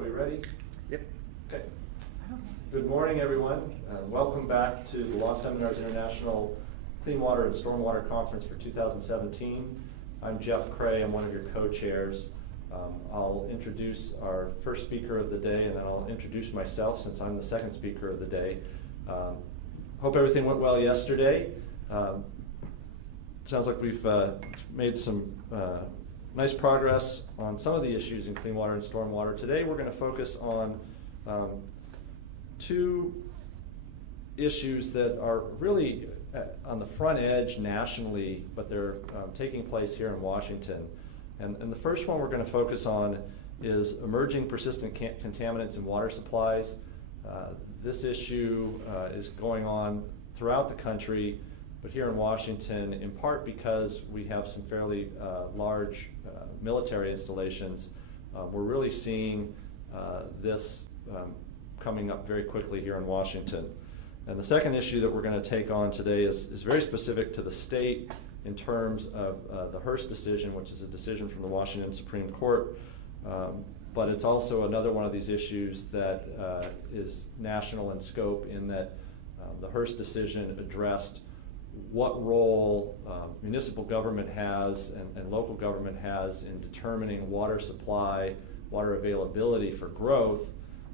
we ready? Yep. Okay. Good morning, everyone. Welcome back to the Law Seminars International Clean Water and Stormwater Conference for 2017. I'm Jeff Kray. I'm one of your co-chairs. I'll introduce our first speaker of the day, and then I'll introduce myself since I'm the second speaker of the day. Hope everything went well yesterday. Sounds like we've made some nice progress on some of the issues in clean water and stormwater. Today we're going to focus on two issues that are really on the front edge nationally, but they're taking place here in Washington. And the first one we're going to focus on is emerging persistent contaminants in water supplies. This issue is going on throughout the country, but here in Washington, in part because we have some fairly large military installations, we're really seeing this coming up very quickly here in Washington. And the second issue that we're going to take on today is very specific to the state in terms of the Hearst decision, which is a decision from the Washington Supreme Court. But it's also another one of these issues that is national in scope, in that the Hearst decision addressed what role municipal government has and local government has in determining water supply, water availability for growth.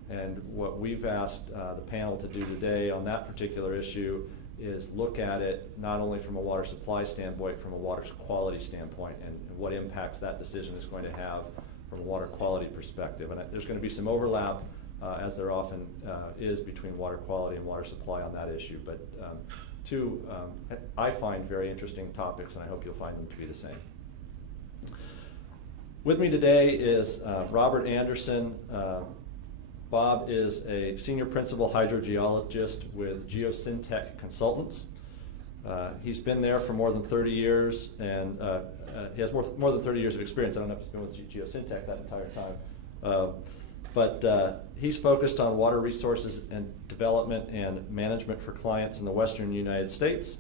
And what we've asked the panel to do today on that particular issue is look at it not only from a water supply standpoint, from a water quality standpoint, and what impacts that decision is going to have from a water quality perspective. And there's going to be some overlap, as there often is, between water quality and water supply on that issue. But two, I find very interesting topics, and I hope you'll find them to be the same. With me today is Robert Anderson. Bob is a senior principal hydrogeologist with Geosyntec Consultants. He's been there for more than 30 years, and he has more than 30 years of experience. I don't know if he's been with Geosyntec that entire time. But he's focused on water resources and development and management for clients in the western United States.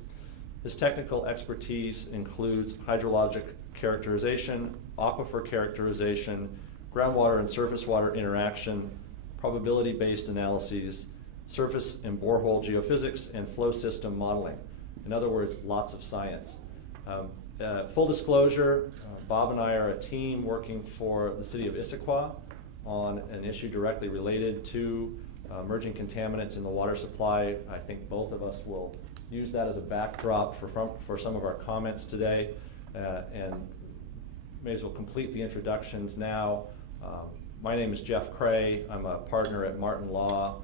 His technical expertise includes hydrologic characterization, aquifer characterization, groundwater and surface water interaction, probability-based analyses, surface and borehole geophysics, and flow system modeling. In other words, lots of science. Full disclosure, Bob and I are a team working for the city of Issaquah on an issue directly related to emerging contaminants in the water supply. I think both of us will use that as a backdrop for some of our comments today, and may as well complete the introductions now. My name is Jeff Kray. I'm a partner at Marten Law.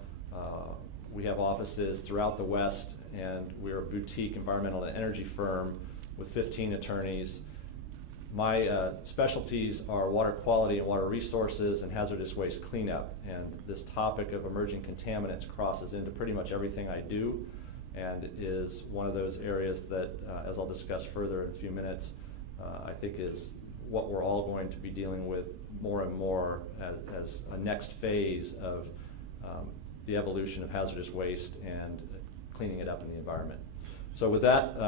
We have offices throughout the West, and we're a boutique environmental and energy firm with 15 attorneys. My specialties are water quality and water resources and hazardous waste cleanup. And this topic of emerging contaminants crosses into pretty much everything I do, and is one of those areas that, as I'll discuss further in a few minutes, I think is what we're all going to be dealing with more and more as a next phase of the evolution of hazardous waste and cleaning it up in the environment. So with that,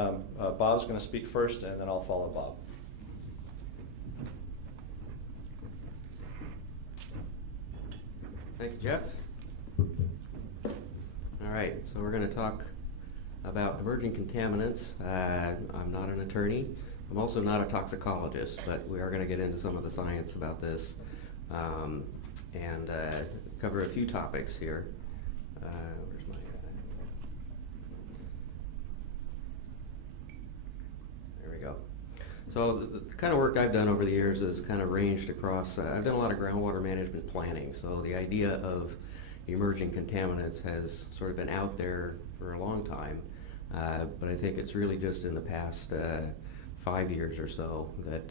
Bob's going to speak first, and then I'll follow Bob. Thank you, Jeff. All right, so we're going to talk about emerging contaminants. I'm not an attorney. I'm also not a toxicologist, but we are going to get into some of the science about this and cover a few topics here. Where's my... There we go. So the kind of work I've done over the years is kind of ranged across, I've done a lot of groundwater management planning, so the idea of emerging contaminants has sort of been out there for a long time, but I think it's really just in the past 5 years or so that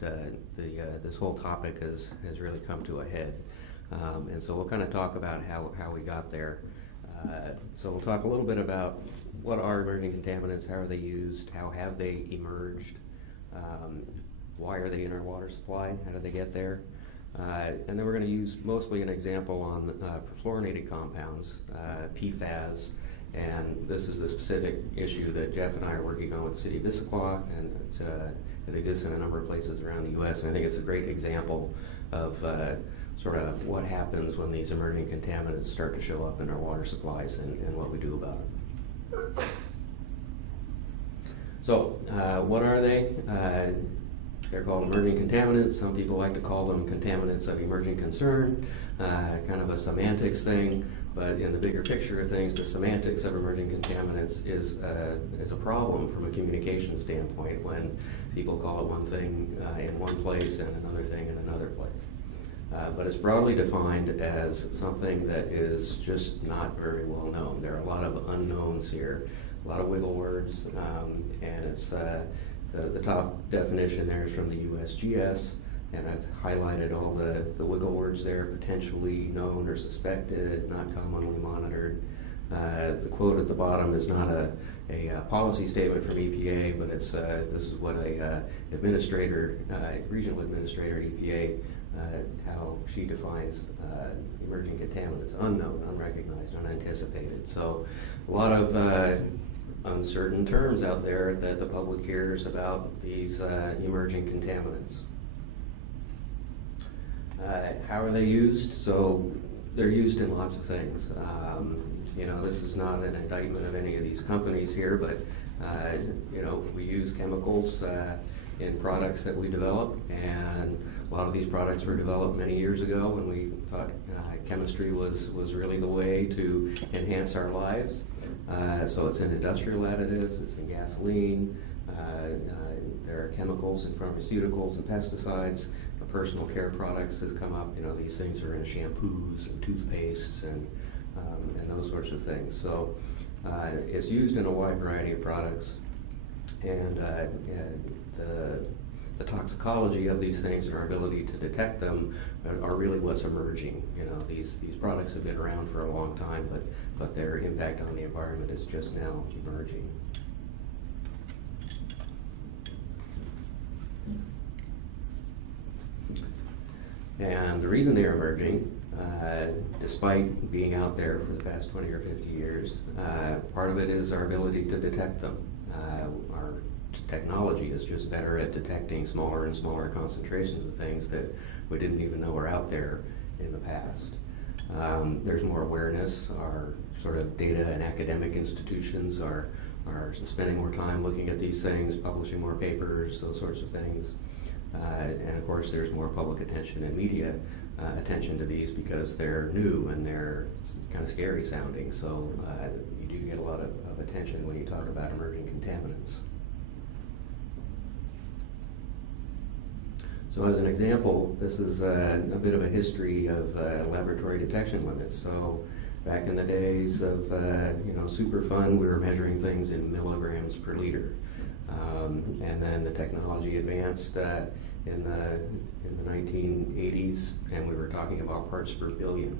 this whole topic has really come to a head. And so we'll kind of talk about how we got there. So we'll talk a little bit about what are emerging contaminants, how are they used, how have they emerged, why are they in our water supply, how did they get there, and then we're going to use mostly an example on perfluorinated compounds, PFAS, and this is the specific issue that Jeff and I are working on with the city of Issaquah, and it exists in a number of places around the U.S., and I think it's a great example of sort of what happens when these emerging contaminants start to show up in our water supplies and what we do about it. So, what are they? They're called emerging contaminants. Some people like to call them contaminants of emerging concern, kind of a semantics thing. But in the bigger picture of things, the semantics of emerging contaminants is a problem from a communication standpoint when people call it one thing in one place and another thing in another place. But it's broadly defined as something that is just not very well known. There are a lot of unknowns here, a lot of wiggle words, and it's the top definition there is from the USGS, and I've highlighted all the wiggle words there: potentially known or suspected, not commonly monitored. The quote at the bottom is not a policy statement from EPA, but it's this is what a administrator, regional administrator at EPA, how she defines emerging contaminants: unknown, unrecognized, unanticipated. So a lot of uncertain terms out there that the public hears about these emerging contaminants. How are they used? So they're used in lots of things. You know, this is not an indictment of any of these companies here, but you know, we use chemicals in products that we develop, and a lot of these products were developed many years ago when we thought chemistry was really the way to enhance our lives. So it's in industrial additives, it's in gasoline, there are chemicals in pharmaceuticals and pesticides. Personal care products has come up. You know, these things are in shampoos and toothpastes and those sorts of things. So it's used in a wide variety of products, and the toxicology of these things and our ability to detect them are really what's emerging. You know, these products have been around for a long time, but their impact on the environment is just now emerging. And the reason they're emerging, despite being out there for the past 20 or 50 years, part of it is our ability to detect them. Our technology is just better at detecting smaller and smaller concentrations of things that we didn't even know were out there in the past. There's more awareness. Our sort of data and academic institutions are spending more time looking at these things, publishing more papers, those sorts of things. And of course, there's more public attention and media attention to these because they're new and they're kind of scary sounding. So you do get a lot of attention when you talk about emerging contaminants. So as an example, this is a bit of a history of laboratory detection limits. So back in the days of you know, Superfund, we were measuring things in milligrams per liter. And then the technology advanced in the 1980s, and we were talking about parts per billion.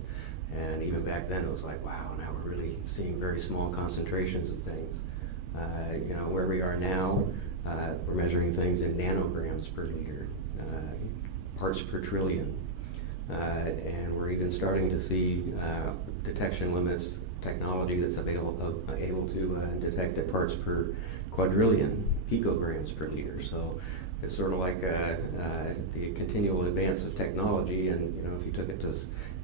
And even back then, it was like, wow, now we're really seeing very small concentrations of things. You know, where we are now, we're measuring things in nanograms per liter, parts per trillion. And we're even starting to see detection limits technology that's able to detect at parts per quadrillion, picograms per liter. So it's sort of like the continual advance of technology, and you know, if you took it to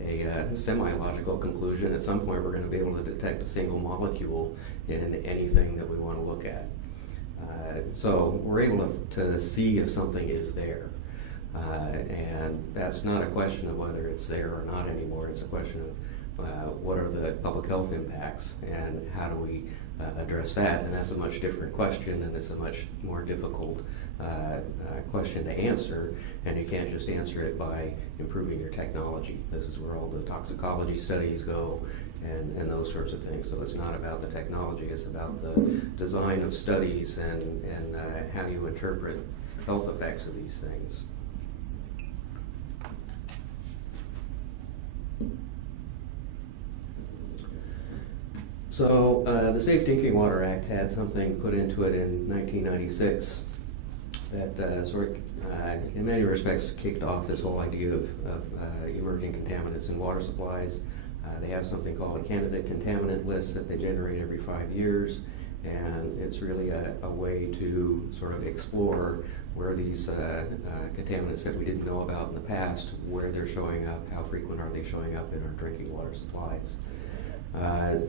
a semi-logical conclusion, at some point we're going to be able to detect a single molecule in anything that we want to look at. So we're able to see if something is there. And that's not a question of whether it's there or not anymore. It's a question of what are the public health impacts and how do we address that. And that's a much different question, and it's a much more difficult question to answer, and you can't just answer it by improving your technology. This is where all the toxicology studies go and those sorts of things. So it's not about the technology, it's about the design of studies and how you interpret health effects of these things. So the Safe Drinking Water Act had something put into it in 1996 that sort of, in many respects, kicked off this whole idea of emerging contaminants in water supplies. They have something called a candidate contaminant list that they generate every 5 years, and it's really a way to sort of explore where these contaminants that we didn't know about in the past, where they're showing up, how frequent are they showing up in our drinking water supplies.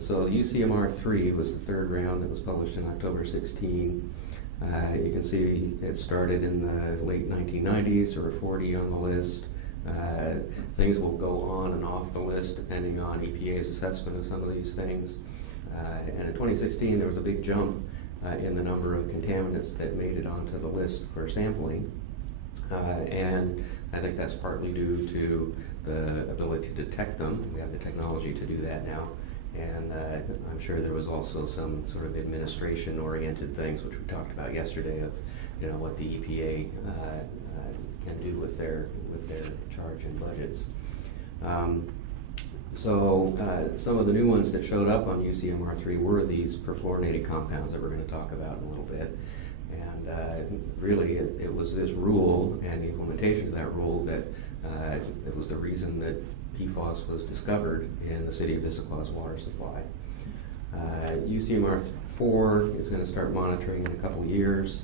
So UCMR 3 was the third round that was published in October 16. You can see it started in the late 1990s. There were 40 on the list. Things will go on and off the list depending on EPA's assessment of some of these things. And in 2016, there was a big jump in the number of contaminants that made it onto the list for sampling. And I think that's partly due to the ability to detect them. We have the technology to do that now. And I'm sure there was also some sort of administration-oriented things, which we talked about yesterday, of what the EPA can do with their charge and budgets. So some of the new ones that showed up on UCMR3 were these perfluorinated compounds that we're going to talk about in a little bit. And really, it was this rule and the implementation of that rule that it was the reason that PFAS was discovered in the city of Issaquah's water supply. UCMR 4 is going to start monitoring in a couple of years.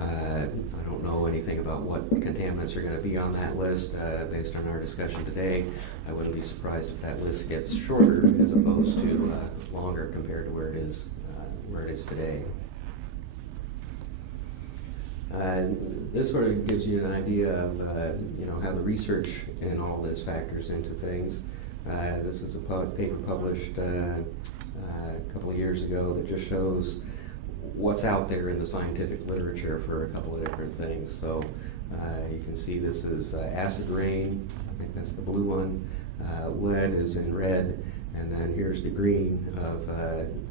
I don't know anything about what contaminants are going to be on that list. Based on our discussion today, I wouldn't be surprised if that list gets shorter as opposed to longer compared to where it is today. This sort of gives you an idea of how the research in all this factors into things. This was a paper published a couple of years ago that just shows what's out there in the scientific literature for a couple of different things. So you can see this is acid rain. I think that's the blue one. Lead is in red. And then here's the green of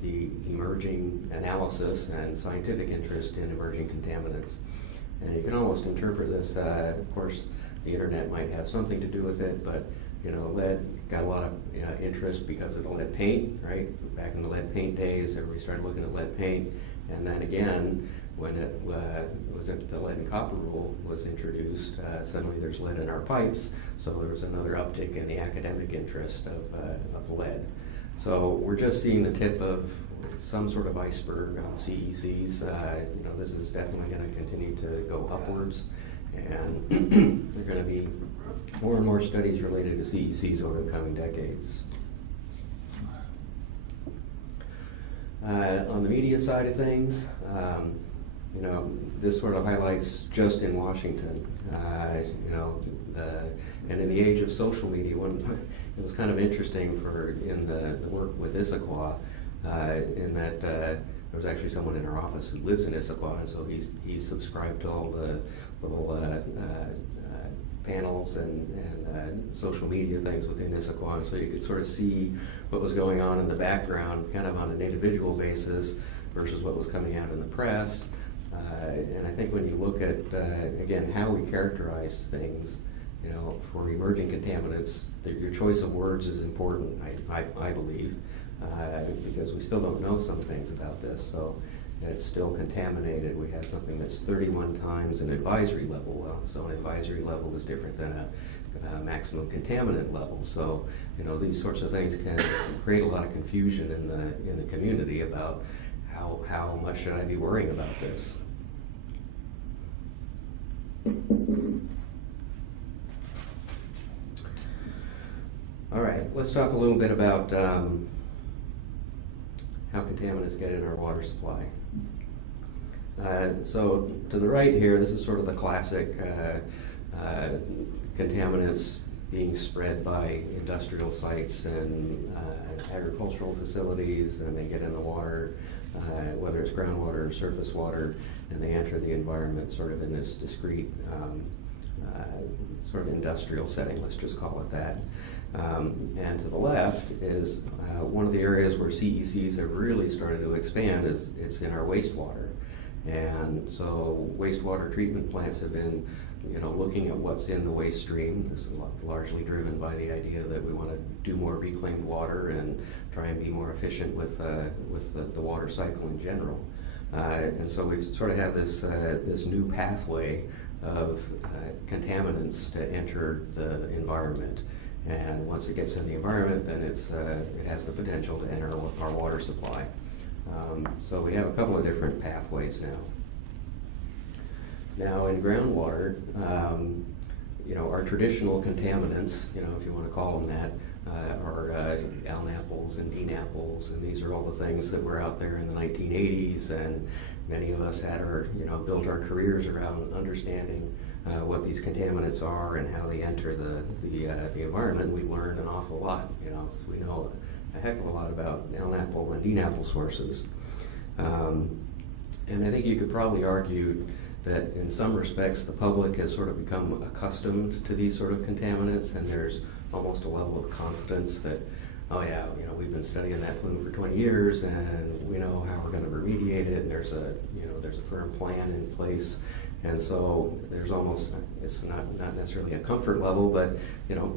the emerging analysis and scientific interest in emerging contaminants. And you can almost interpret this, of course, the internet might have something to do with it, but lead got a lot of interest because of the lead paint, right? Back in the lead paint days, everybody started looking at lead paint. And then again, when it the lead and copper rule was introduced, suddenly there's lead in our pipes, so there was another uptick in the academic interest of lead. So we're just seeing the tip of some sort of iceberg on CECs. This is definitely going to continue to go upwards, and there are going to be more and more studies related to CECs over the coming decades. On the media side of things, this sort of highlights just in Washington, and in the age of social media, it was kind of interesting in the work with Issaquah, in that there was actually someone in our office who lives in Issaquah, and so he's subscribed to all the little panels and social media things within Issaquah, so you could sort of see what was going on in the background, kind of on an individual basis, versus what was coming out in the press. And I think when you look at, again, how we characterize things, for emerging contaminants, your choice of words is important, I believe, because we still don't know some things about this. So it's still contaminated. We have something that's 31 times an advisory level. Well, so an advisory level is different than a maximum contaminant level. So these sorts of things can create a lot of confusion in the community about how much should I be worrying about this. All right, let's talk a little bit about how contaminants get in our water supply. So to the right here, this is sort of the classic contaminants being spread by industrial sites and agricultural facilities, and they get in the water, whether it's groundwater or surface water, and they enter the environment sort of in this discrete sort of industrial setting, let's just call it that. And to the left is one of the areas where CECs have really started to expand is it's in our wastewater. And so wastewater treatment plants have been looking at what's in the waste stream. This is largely driven by the idea that we want to do more reclaimed water and try and be more efficient with the water cycle in general. And so we sort of have this new pathway of contaminants to enter the environment. And once it gets in the environment, then it has the potential to enter our water supply. So we have a couple of different pathways now. Now in groundwater, our traditional contaminants, if you want to call them that, are L-naples and D-naples, and these are all the things that were out there in the 1980s, and many of us had built our careers around understanding what these contaminants are and how they enter the environment. We learned an awful lot, we know a heck of a lot about L-napple and D-napple sources. And I think you could probably argue that in some respects the public has sort of become accustomed to these sort of contaminants, and there's almost a level of confidence that, oh yeah, we've been studying that plume for 20 years and we know how we're going to remediate it, and there's a firm plan in place. And so there's almost, it's not necessarily a comfort level, but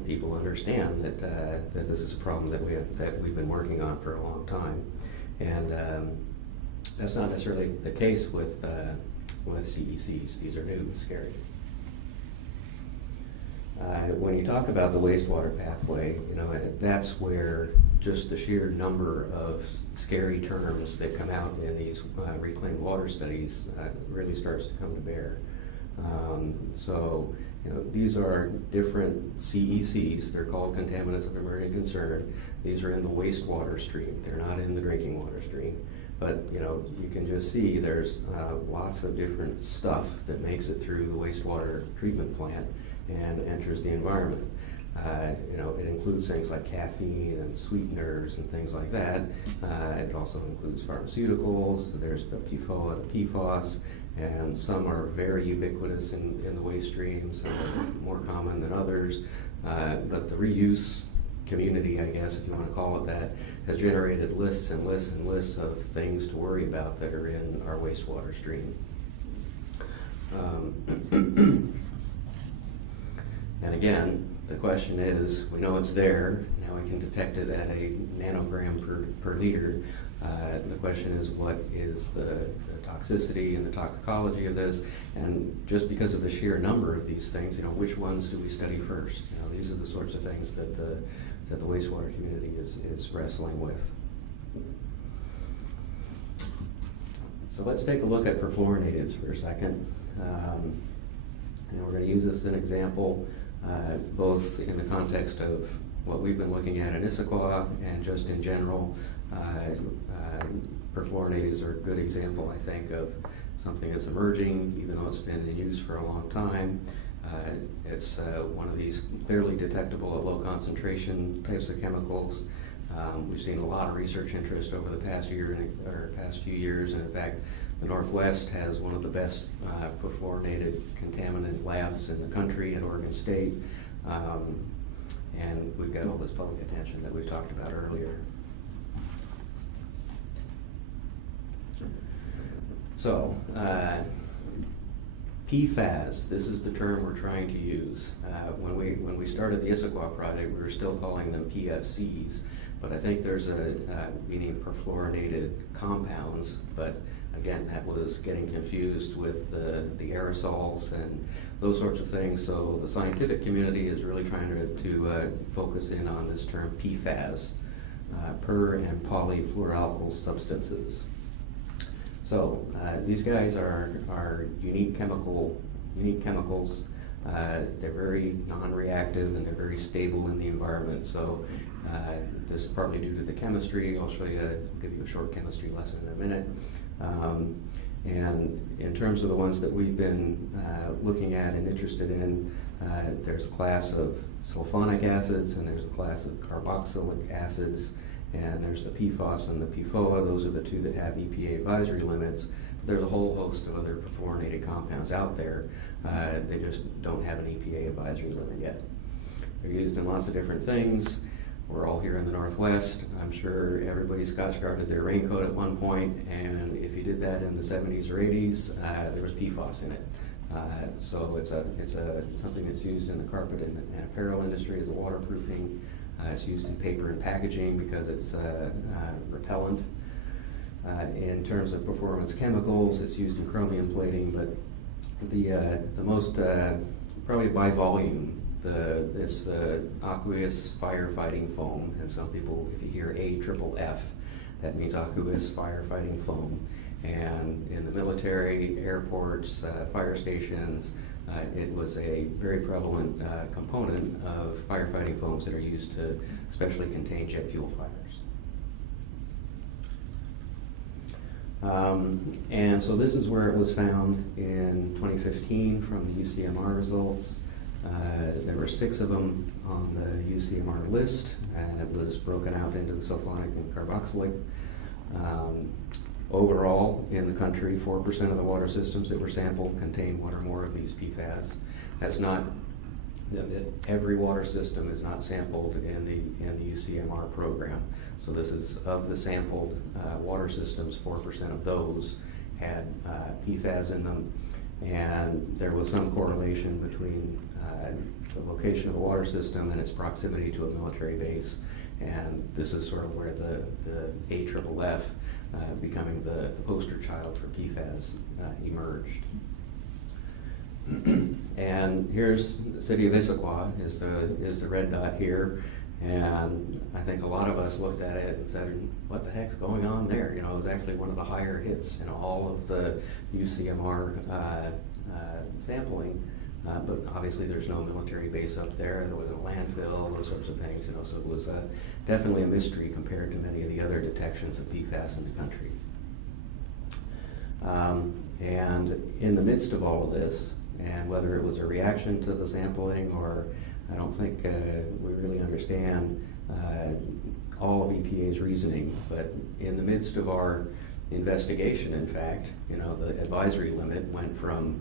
people understand that this is a problem that we've been working on for a long time. And that's not necessarily the case with CECs. These are new, scary. When you talk about the wastewater pathway, that's where just the sheer number of scary terms that come out in these reclaimed water studies really starts to come to bear. So, these are different CECs. They're called Contaminants of Emerging Concern. These are in the wastewater stream. They're not in the drinking water stream. But, you can just see there's lots of different stuff that makes it through the wastewater treatment plant and enters the environment. It includes things like caffeine and sweeteners and things like that. It also includes pharmaceuticals. There's the PFOA, the PFOS, and some are very ubiquitous in the waste streams, more common than others. But the reuse community, I guess, if you want to call it that, has generated lists and lists and lists of things to worry about that are in our wastewater stream. And again, the question is, we know it's there, now we can detect it at a nanogram per liter. The question is, what is the toxicity and the toxicology of this? And just because of the sheer number of these things, which ones do we study first? These are the sorts of things that the wastewater community is wrestling with. So let's take a look at perfluorinateds for a second. And we're going to use this as an example, both in the context of what we've been looking at in Issaquah and just in general. Perfluorinateds are a good example, I think, of something that's emerging, even though it's been in use for a long time. It's one of these clearly detectable at low concentration types of chemicals. We've seen a lot of research interest over the past few years, and in fact, the Northwest has one of the best perfluorinated contaminant labs in the country at Oregon State, and we've got all this public attention that we talked about earlier. So, PFAS, this is the term we're trying to use. When we started the Issaquah project, we were still calling them PFCs, but I think there's meaning perfluorinated compounds, but again, that was getting confused with the aerosols and those sorts of things, so the scientific community is really trying to focus in on this term PFAS, per and polyfluoroalkyl substances. So these guys are unique chemicals. They're very non-reactive and they're very stable in the environment. So this is partly due to the chemistry. I'll give you a short chemistry lesson in a minute. And in terms of the ones that we've been looking at and interested in, there's a class of sulfonic acids and there's a class of carboxylic acids. And there's the PFOS and the PFOA. Those are the two that have EPA advisory limits. But there's a whole host of other perfluorinated compounds out there. They just don't have an EPA advisory limit yet. They're used in lots of different things. We're all here in the Northwest. I'm sure everybody Scotch guarded their raincoat at one point, and if you did that in the 70s or 80s, there was PFOS in it. So it's something that's used in the carpet and apparel industry as a waterproofing. It's used in paper and packaging because it's repellent. In terms of performance chemicals, it's used in chromium plating, but the most, probably by volume, it's the aqueous firefighting foam, and some people, if you hear AFFF, That means aqueous firefighting foam. And in the military, airports, fire stations, it was a very prevalent component of firefighting foams that are used to especially contain jet fuel fires. And so this is where it was found in 2015 from the UCMR results. There were 6 of them on the UCMR list, and it was broken out into the sulfonic and carboxylic. Overall, in the country, 4% of the water systems that were sampled contain one or more of these PFAS. That's not, every water system is not sampled in the UCMR program. So this is, of the sampled water systems, 4% of those had PFAS in them. And there was some correlation between the location of the water system and its proximity to a military base. And this is sort of where the AFFF, becoming the poster child for PFAS, emerged. And here's the city of Issaquah is the red dot here. And I think a lot of us looked at it and said, what the heck's going on there? You know, it was actually one of the higher hits in all of the UCMR sampling. But obviously there's no military base up there. There was a landfill, those sorts of things, you know, so it was definitely a mystery compared to many of the other detections of PFAS in the country. And in the midst of all of this, and whether it was a reaction to the sampling or I don't think we really understand all of EPA's reasoning, but in the midst of our investigation, in fact, you know, the advisory limit went from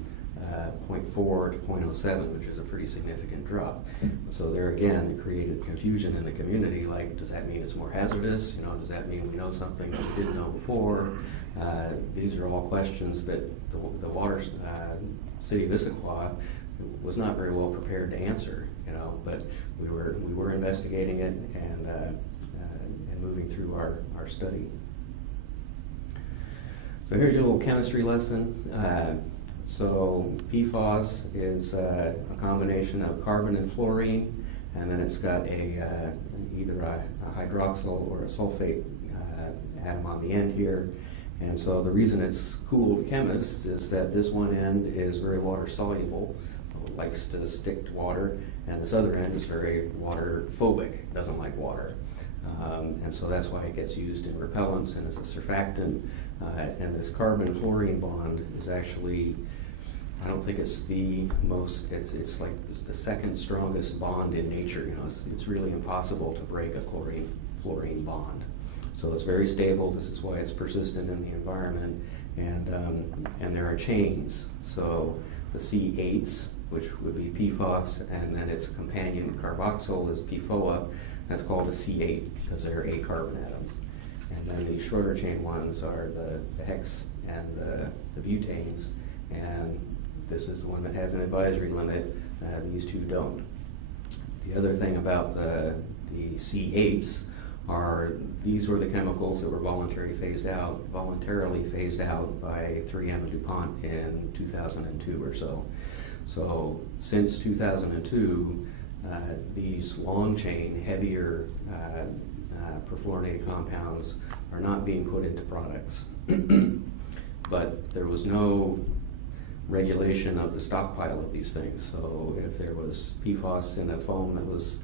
0.4 to 0.07, which is a pretty significant drop. So there again, it created confusion in the community, like, does that mean it's more hazardous? You know, does that mean we know something that we didn't know before? These are all questions that the water city of Issaquah was not very well prepared to answer, you know, but we were investigating it and moving through our study. So here's your little chemistry lesson. So PFAS is a combination of carbon and fluorine, and then it's got either a hydroxyl or a sulfate atom on the end here. And so the reason it's cool to chemists is that this one end is very water soluble, likes to stick to water, and this other end is very water phobic, doesn't like water. And so that's why it gets used in repellents and as a surfactant. And this carbon-fluorine bond is actually, I don't think it's the most, it's the second strongest bond in nature. You know, it's really impossible to break a chlorine-fluorine bond. So it's very stable. This is why it's persistent in the environment. And there are chains. So the C8s, which would be PFOS, and then its companion carboxyl is PFOA. That's called a C8 because they're 8 carbon atoms. And then the shorter chain ones are the hex and the butanes. And this is the one that has an advisory limit. These two don't. The other thing about the C8s are these were the chemicals that were voluntarily phased out by 3M and DuPont in 2002 or so. So since 2002, these long chain, heavier perfluorinated compounds are not being put into products. But there was no regulation of the stockpile of these things. So if there was PFOS in a foam that was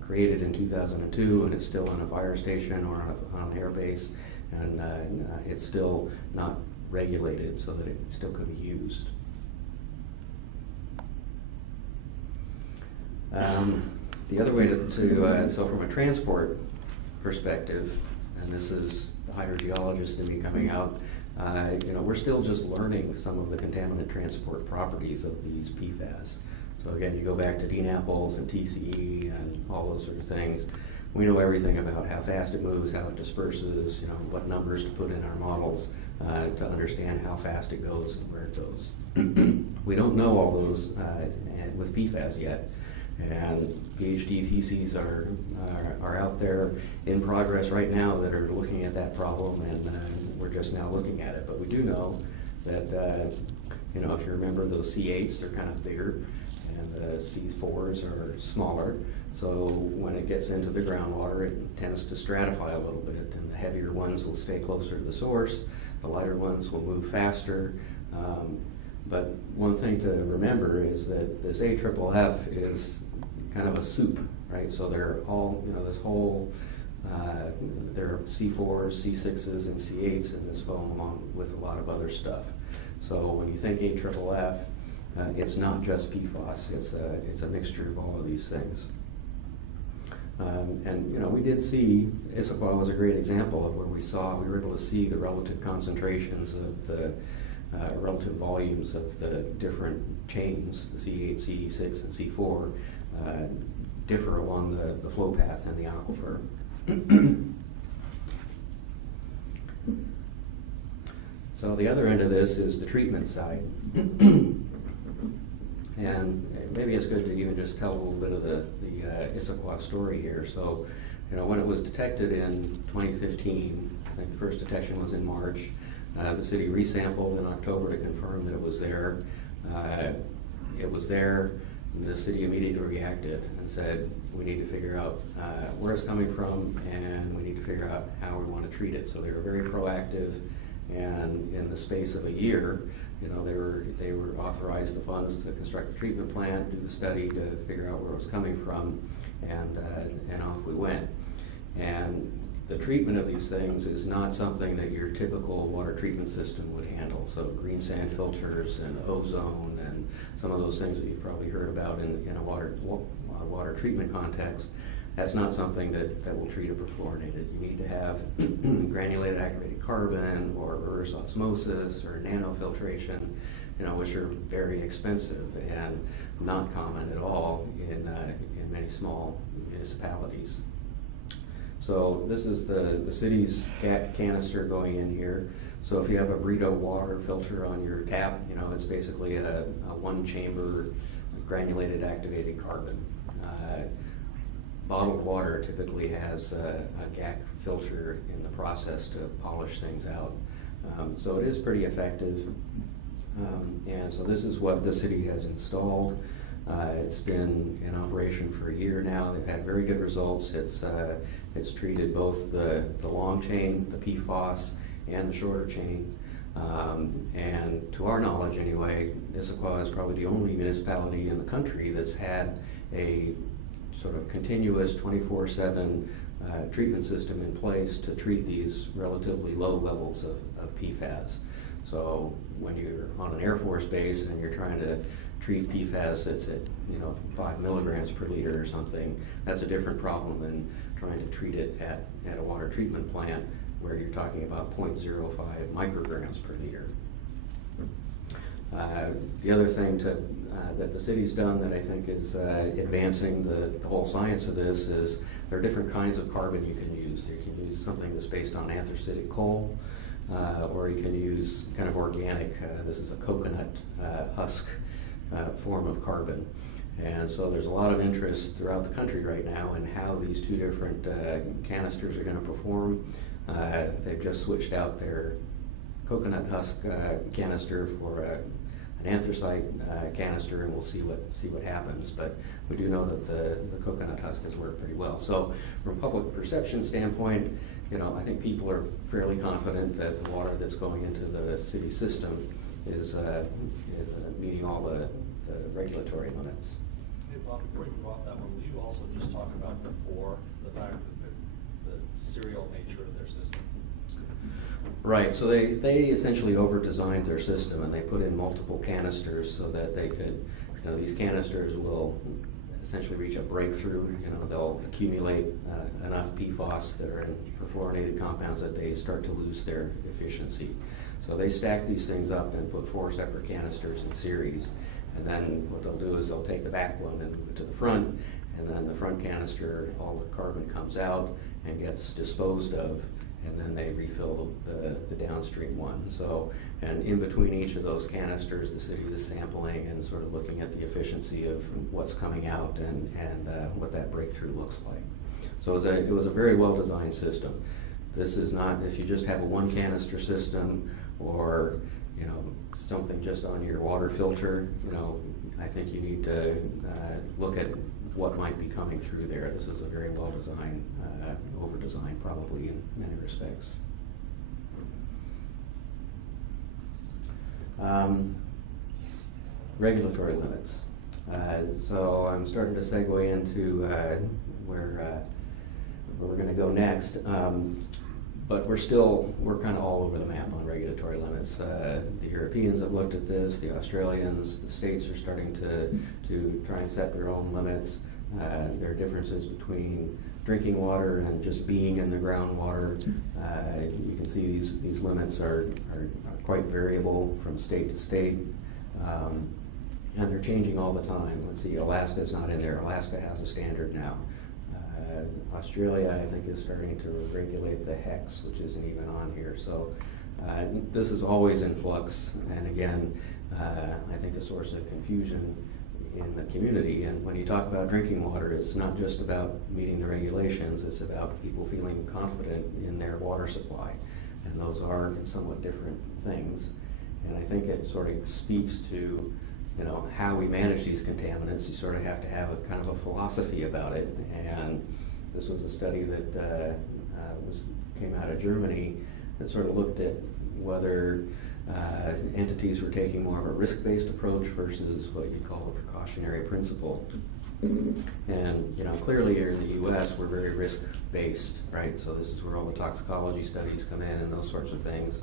created in 2002 and it's still on a fire station or on an air base, and it's still not regulated so that it still could be used. The other way so from a transport perspective, and this is the hydrogeologist in me coming out, you know, we're still just learning some of the contaminant transport properties of these PFAS. So again, you go back to DNAPLs and TCE and all those sort of things. We know everything about how fast it moves, how it disperses, you know, what numbers to put in our models to understand how fast it goes and where it goes. We don't know all those with PFAS yet. And PhD theses are out there in progress right now that are looking at that problem, and we're just now looking at it. But we do know that, you know, if you remember those C8s, they're kind of bigger, and the C4s are smaller. So when it gets into the groundwater, it tends to stratify a little bit, and the heavier ones will stay closer to the source, the lighter ones will move faster. But one thing to remember is that this AFFF is kind of a soup, right? So they're all, this whole, there are C4s, C6s, and C8s in this foam, along with a lot of other stuff. So when you think AFFF, it's not just PFAS, it's a mixture of all of these things. And we did see, Issaquah was a great example of where we were able to see the relative concentrations of the relative volumes of the different chains, the C8, C6, and C4, differ along the flow path in the aquifer. So the other end of this is the treatment side. And maybe it's good to even just tell a little bit of the Issaquah story here. So, when it was detected in 2015, I think the first detection was in March, the city resampled in October to confirm that it was there. It was there. The city immediately reacted and said, we need to figure out where it's coming from, and we need to figure out how we want to treat it. So they were very proactive, and in the space of a year, they were authorized the funds to construct the treatment plant, do the study to figure out where it was coming from, and off we went. And the treatment of these things is not something that your typical water treatment system would handle. So green sand filters and ozone and some of those things that you've probably heard about in a water treatment context, that's not something that will treat a perfluorinated. You need to have granulated activated carbon or reverse osmosis or nanofiltration, which are very expensive and not common at all in many small municipalities. So this is the city's canister going in here. So if you have a Brito water filter on your tap, it's basically a one-chamber granulated activated carbon. Bottled water typically has a GAC filter in the process to polish things out. So it is pretty effective. And so this is what the city has installed. It's been in operation for a year now. They've had very good results. It's treated both the long chain, the PFAS, and the shorter chain. And to our knowledge anyway, Issaquah is probably the only municipality in the country that's had a sort of continuous 24/7 treatment system in place to treat these relatively low levels of PFAS. So when you're on an Air Force base and you're trying to treat PFAS that's at 5 milligrams per liter or something, that's a different problem than trying to treat it at a water treatment plant where you're talking about 0.05 micrograms per liter. The other thing that the city's done that I think is advancing the whole science of this is there are different kinds of carbon you can use. You can use something that's based on anthracitic coal, or you can use kind of organic, this is a coconut husk form of carbon. And so there's a lot of interest throughout the country right now in how these two different canisters are going to perform. They've just switched out their coconut husk canister for an anthracite canister, and we'll see what happens. But we do know that the coconut husk has worked pretty well. So from a public perception standpoint, I think people are fairly confident that the water that's going into the city system is meeting all the regulatory limits. Hey Bob, before you go off that one, will you also just talk about the fact that the serial nature of their system? Right, so they essentially over-designed their system, and they put in multiple canisters so that they could, these canisters will essentially reach a breakthrough. They'll accumulate enough PFAS that are in perfluorinated compounds that they start to lose their efficiency. So they stack these things up and put 4 separate canisters in series. And then what they'll do is they'll take the back one and move it to the front, and then the front canister, all the carbon comes out and gets disposed of, and then they refill the downstream one. So, and in between each of those canisters, the city is sampling and sort of looking at the efficiency of what's coming out and what that breakthrough looks like. So it was a very well-designed system. This is not, if you just have a one canister system, or you know, something just on your water filter, you know, I think you need to look at what might be coming through there. This is a very well designed, over-designed probably in many respects. Regulatory limits. So I'm starting to segue into where we're going to go next. But we're kind of all over the map on regulatory limits. The Europeans have looked at this, the Australians, the states are starting to try and set their own limits. There are differences between drinking water and just being in the groundwater. You can see these limits are quite variable from state to state. And they're changing all the time. Let's see, Alaska's not in there. Alaska has a standard now. Australia, I think, is starting to regulate the hex, which isn't even on here. So this is always in flux, and again, I think a source of confusion in the community. And when you talk about drinking water, it's not just about meeting the regulations, it's about people feeling confident in their water supply. And those are somewhat different things. And I think it sort of speaks to, you know, how we manage these contaminants. You sort of have to have a kind of a philosophy about it. And this was a study that came out of Germany that sort of looked at whether entities were taking more of a risk-based approach versus what you'd call a precautionary principle. And, you know, clearly here in the U.S. we're very risk-based, right? So this is where all the toxicology studies come in and those sorts of things.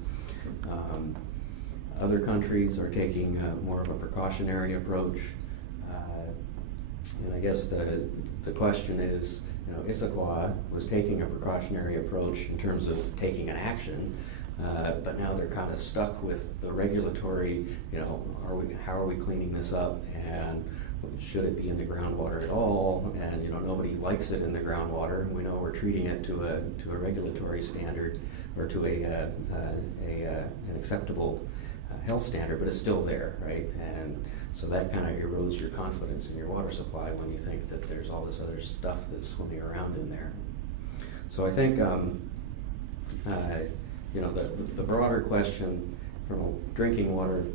Other countries are taking more of a precautionary approach. And I guess the question is, you know, Issaquah was taking a precautionary approach in terms of taking an action, but now they're kind of stuck with the regulatory, you know, how are we cleaning this up, and should it be in the groundwater at all? And, you know, nobody likes it in the groundwater. We know we're treating it to a regulatory standard, or to an acceptable health standard, but it's still there, right? And so that kind of erodes your confidence in your water supply when you think that there's all this other stuff that's swimming around in there. So I think, you know, the broader question from a drinking water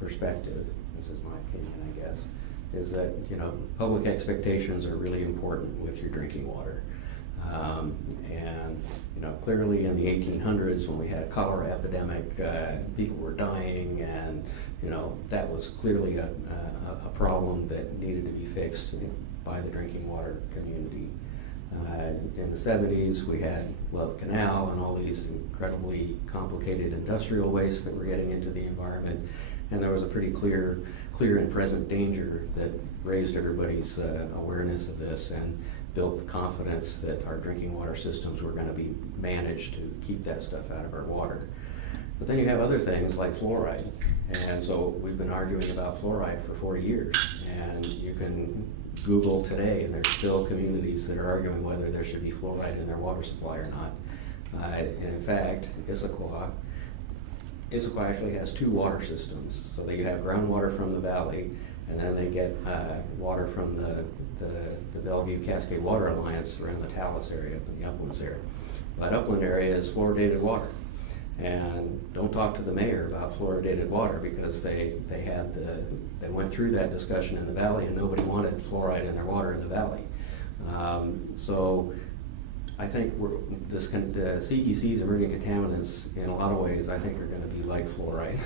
perspective, this is my opinion, I guess, is that, you know, public expectations are really important with your drinking water. And, you know, clearly in the 1800s when we had a cholera epidemic, people were dying, and, you know, that was clearly a problem that needed to be fixed by the drinking water community. In the 70s, we had Love Canal and all these incredibly complicated industrial wastes that were getting into the environment, and there was a pretty clear and present danger that raised everybody's awareness of this and built the confidence that our drinking water systems were going to be managed to keep that stuff out of our water. But then you have other things like fluoride, and so we've been arguing about fluoride for 40 years, and you can Google today and there's still communities that are arguing whether there should be fluoride in their water supply or not. And in fact, Issaquah actually has two water systems. So they have groundwater from the valley, and then they get water from the Bellevue Cascade Water Alliance around the Talus area, in the uplands area. That upland area is fluoridated water. And don't talk to the mayor about fluoridated water, because they went through that discussion in the valley, and nobody wanted fluoride in their water in the valley. So I think the CEC's emerging contaminants, in a lot of ways, I think are going to be like fluoride.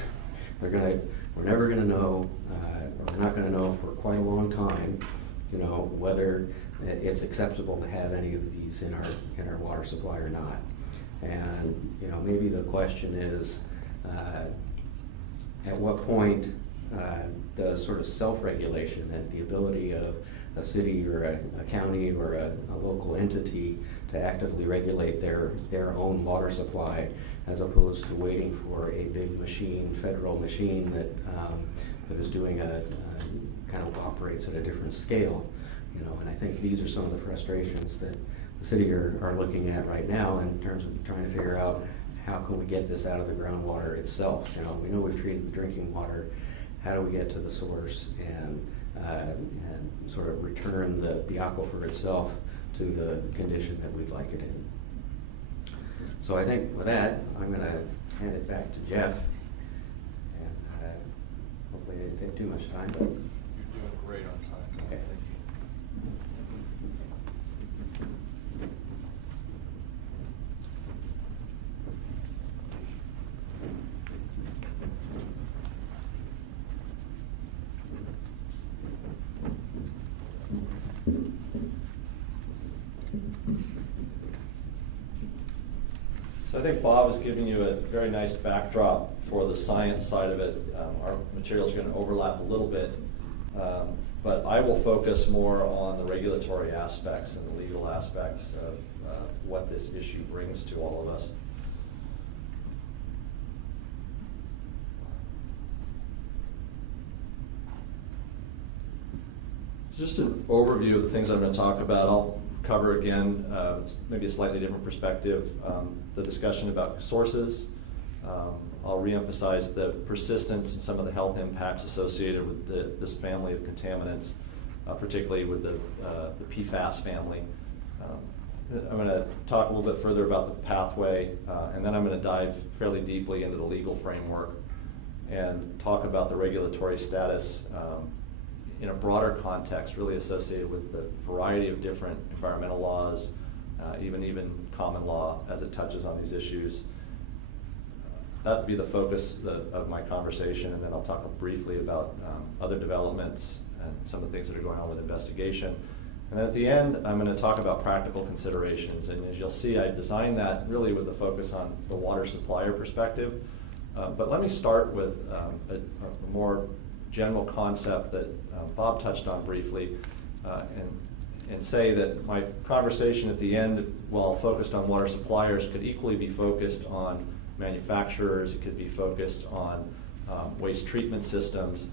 We're never going to know, or we're not going to know for quite a long time, you know, whether it's acceptable to have any of these in our water supply or not. And, you know, maybe the question is, at what point does sort of self-regulation and the ability of a city or a county or a local entity to actively regulate their own water supply, as opposed to waiting for a big machine, federal machine that is doing kind of operates at a different scale, you know? And I think these are some of the frustrations that the city are looking at right now in terms of trying to figure out how can we get this out of the groundwater itself. You know, we know we've treated the drinking water. How do we get to the source and sort of return the aquifer itself to the condition that we'd like it in? So I think with that, I'm going to hand it back to Jeff, Hopefully I didn't take too much time. You're doing great on time. Okay. Thank you. So I think Bob has given you a very nice backdrop for the science side of it. Our materials are going to overlap a little bit, but I will focus more on the regulatory aspects and the legal aspects of what this issue brings to all of us. Just an overview of the things I'm going to talk about. I'll cover again, maybe a slightly different perspective, the discussion about sources. I'll reemphasize the persistence and some of the health impacts associated with this family of contaminants, particularly with the PFAS family. I'm going to talk a little bit further about the pathway, and then I'm going to dive fairly deeply into the legal framework and talk about the regulatory status in a broader context, really associated with the variety of different environmental laws, even common law as it touches on these issues. That would be the focus of my conversation, and then I'll talk briefly about other developments and some of the things that are going on with investigation. And then at the end, I'm going to talk about practical considerations, and as you'll see, I designed that really with the focus on the water supplier perspective. But let me start with a more general concept that Bob touched on briefly, and say that my conversation at the end, while focused on water suppliers, could equally be focused on manufacturers, it could be focused on waste treatment systems.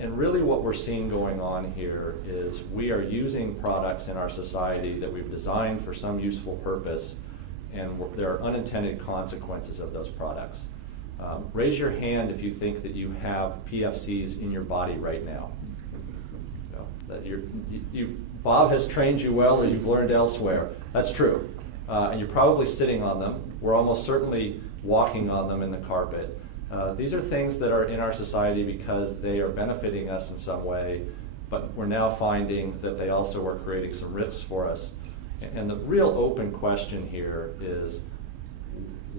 And really what we're seeing going on here is we are using products in our society that we've designed for some useful purpose, and there are unintended consequences of those products. Raise your hand if you think that you have PFCs in your body right now. That Bob has trained you well, or you've learned elsewhere. That's true. And you're probably sitting on them. We're almost certainly walking on them in the carpet. These are things that are in our society because they are benefiting us in some way, but we're now finding that they also are creating some risks for us. And the real open question here is,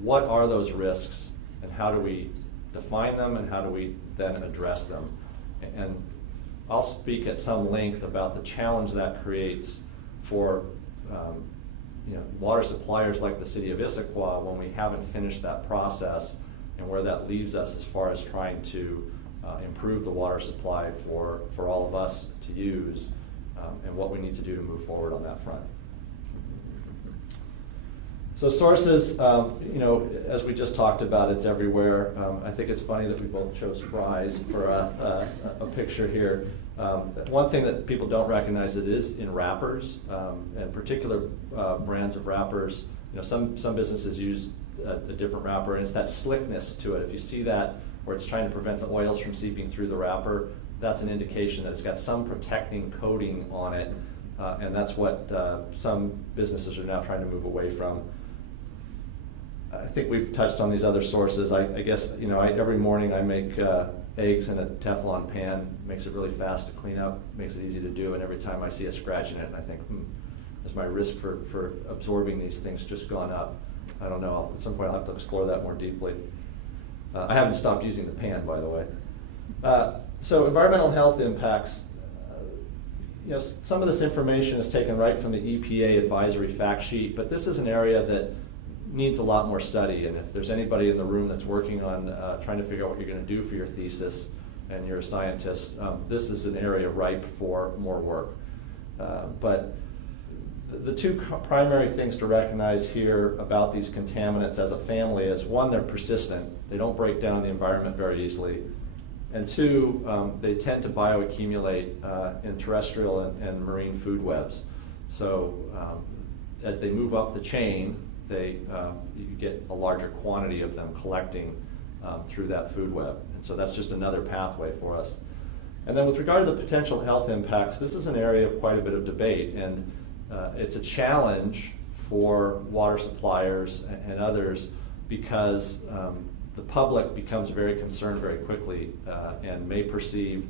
what are those risks, and how do we define them, and how do we then address them? And I'll speak at some length about the challenge that creates for water suppliers like the city of Issaquah when we haven't finished that process, and where that leaves us as far as trying to improve the water supply for all of us to use, and what we need to do to move forward on that front. So sources, as we just talked about, it's everywhere. I think it's funny that we both chose fries for a picture here. One thing that people don't recognize, it is in wrappers, and particular brands of wrappers. Some businesses use a different wrapper, and it's that slickness to it. If you see that, where it's trying to prevent the oils from seeping through the wrapper, that's an indication that it's got some protecting coating on it, and that's what some businesses are now trying to move away from. I think we've touched on these other sources. I guess, every morning I make eggs in a Teflon pan. Makes it really fast to clean up, makes it easy to do, and every time I see a scratch in it, I think, has my risk for absorbing these things just gone up? I don't know. At some point I'll have to explore that more deeply. I haven't stopped using the pan, by the way. So environmental health impacts. Some of this information is taken right from the EPA advisory fact sheet, but this is an area that needs a lot more study, and if there's anybody in the room that's working on trying to figure out what you're going to do for your thesis, and you're a scientist, this is an area ripe for more work. But the two primary things to recognize here about these contaminants as a family is, one, they're persistent. They don't break down in the environment very easily. And two, they tend to bioaccumulate in terrestrial and marine food webs. So as they move up the chain, you get a larger quantity of them collecting through that food web. And so that's just another pathway for us. And then with regard to the potential health impacts, this is an area of quite a bit of debate, and it's a challenge for water suppliers and others because the public becomes very concerned very quickly and may perceive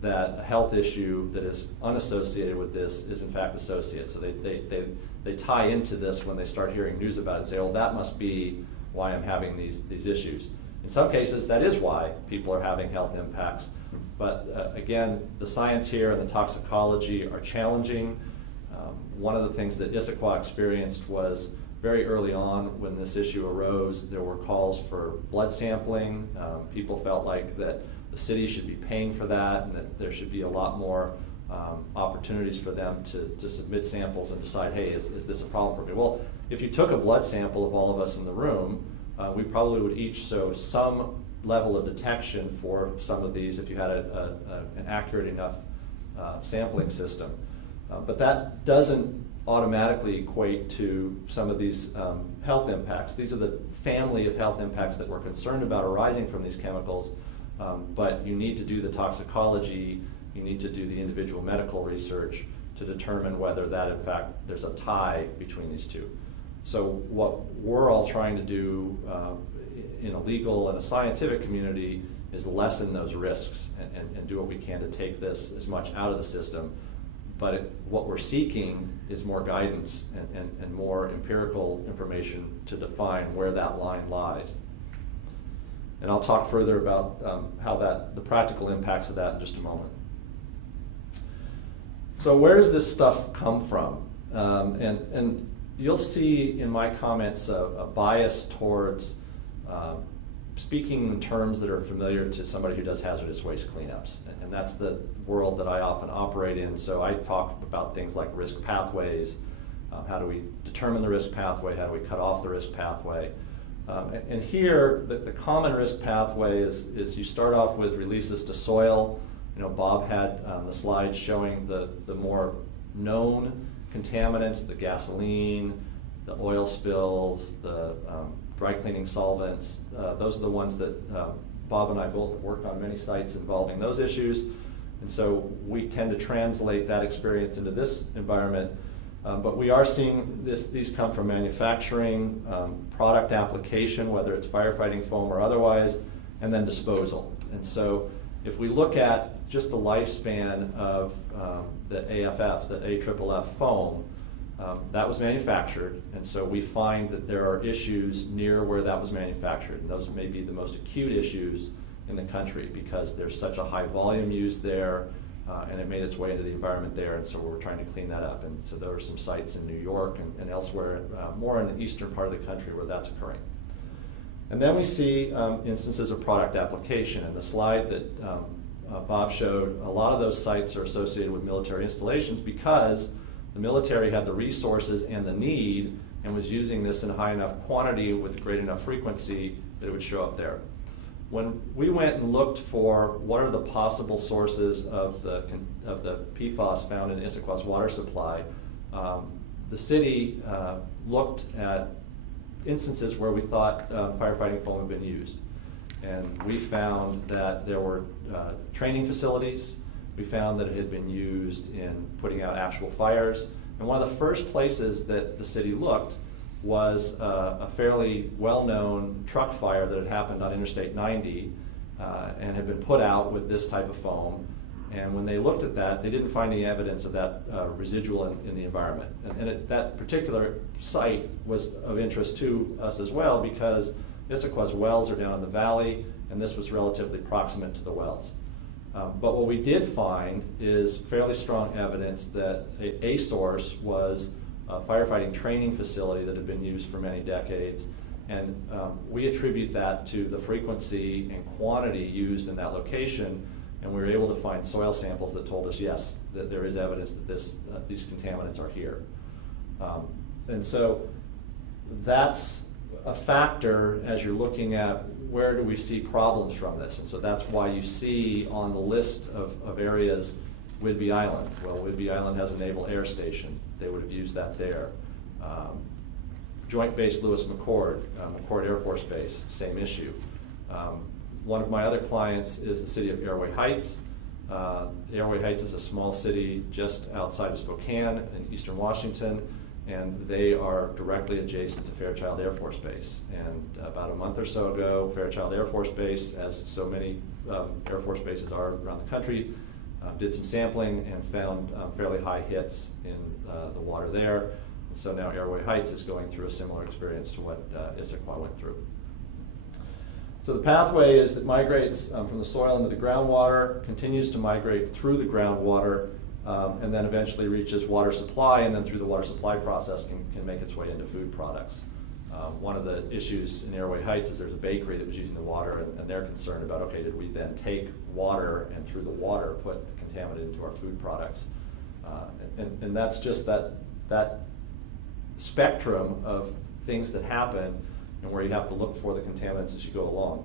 that a health issue that is unassociated with this is in fact associated. So they tie into this when they start hearing news about it and say, oh, that must be why I'm having these issues. In some cases, that is why people are having health impacts. But again, the science here and the toxicology are challenging. One of the things that Issaquah experienced was very early on when this issue arose, there were calls for blood sampling. People felt like that the city should be paying for that and that there should be a lot more opportunities for them to submit samples and decide, hey, is this a problem for me? Well, if you took a blood sample of all of us in the room, we probably would each show some level of detection for some of these if you had an accurate enough sampling system. But that doesn't automatically equate to some of these health impacts. These are the family of health impacts that we're concerned about arising from these chemicals, but you need to do the toxicology, you need to do the individual medical research to determine whether that, in fact, there's a tie between these two. So what we're all trying to do in a legal and a scientific community is lessen those risks and do what we can to take this as much out of the system. But what we're seeking is more guidance and more empirical information to define where that line lies. And I'll talk further about the practical impacts of that in just a moment. So where does this stuff come from? And you'll see in my comments a bias towards speaking in terms that are familiar to somebody who does hazardous waste cleanups. And that's the world that I often operate in. So I talk about things like risk pathways. How do we determine the risk pathway? How do we cut off the risk pathway? And here, the common risk pathway is you start off with releases to soil. You know, Bob had the slides showing the more known contaminants, the gasoline, the oil spills, the dry cleaning solvents. Those are the ones that Bob and I both have worked on many sites involving those issues. And so we tend to translate that experience into this environment. But we are seeing these come from manufacturing, product application, whether it's firefighting foam or otherwise, and then disposal. And so if we look at just the lifespan of the AFF, the AFFF foam, that was manufactured, and so we find that there are issues near where that was manufactured, and those may be the most acute issues in the country because there's such a high volume used there, and it made its way into the environment there, and so we're trying to clean that up. And so there are some sites in New York and elsewhere, more in the eastern part of the country where that's occurring. And then we see instances of product application. And the slide that Bob showed, a lot of those sites are associated with military installations because the military had the resources and the need and was using this in a high enough quantity with great enough frequency that it would show up there. When we went and looked for what are the possible sources of the PFAS found in Issaquah's water supply, the city looked at instances where we thought firefighting foam had been used. And we found that there were training facilities. We found that it had been used in putting out actual fires. And one of the first places that the city looked was a fairly well-known truck fire that had happened on Interstate 90 and had been put out with this type of foam. And when they looked at that, they didn't find any evidence of that residual in the environment. And that particular site was of interest to us as well because Issaquah's wells are down in the valley, and this was relatively proximate to the wells. But what we did find is fairly strong evidence that a source was a firefighting training facility that had been used for many decades. And we attribute that to the frequency and quantity used in that location. And we were able to find soil samples that told us, yes, that there is evidence that these contaminants are here. And so that's a factor as you're looking at where do we see problems from this. And so that's why you see on the list of areas Whidbey Island. Well, Whidbey Island has a naval air station. They would have used that there. Joint Base Lewis McChord, McChord Air Force Base, same issue. One of my other clients is the city of Airway Heights. Airway Heights is a small city just outside of Spokane in eastern Washington. and they are directly adjacent to Fairchild Air Force Base. And about a month or so ago, Fairchild Air Force Base, as so many Air Force bases are around the country, did some sampling and found fairly high hits in the water there. And so now Airway Heights is going through a similar experience to what Issaquah went through. So the pathway is that migrates from the soil into the groundwater, continues to migrate through the groundwater, and then eventually reaches water supply, and then through the water supply process can make its way into food products. One of the issues in Airway Heights is there's a bakery that was using the water, and they're concerned about, okay, did we then take water and through the water put the contaminant into our food products? And that's just that spectrum of things that happen and where you have to look for the contaminants as you go along.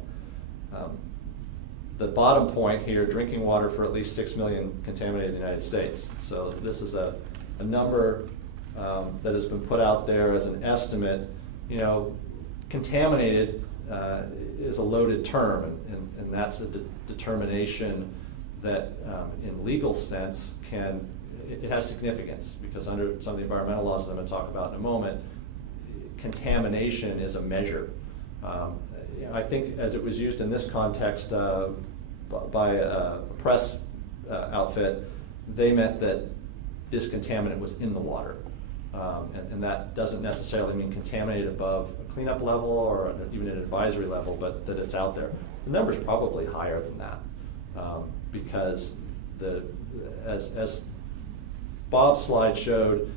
The bottom point here, drinking water for at least 6 million contaminated in the United States. So this is a number that has been put out there as an estimate. You know, contaminated is a loaded term, and that's a determination that in legal sense it has significance, because under some of the environmental laws that I'm going to talk about in a moment, contamination is a measure. I think as it was used in this context by a press outfit, they meant that this contaminant was in the water. And that doesn't necessarily mean contaminated above a cleanup level or even an advisory level, but that it's out there. The number's probably higher than that, because as Bob's slide showed,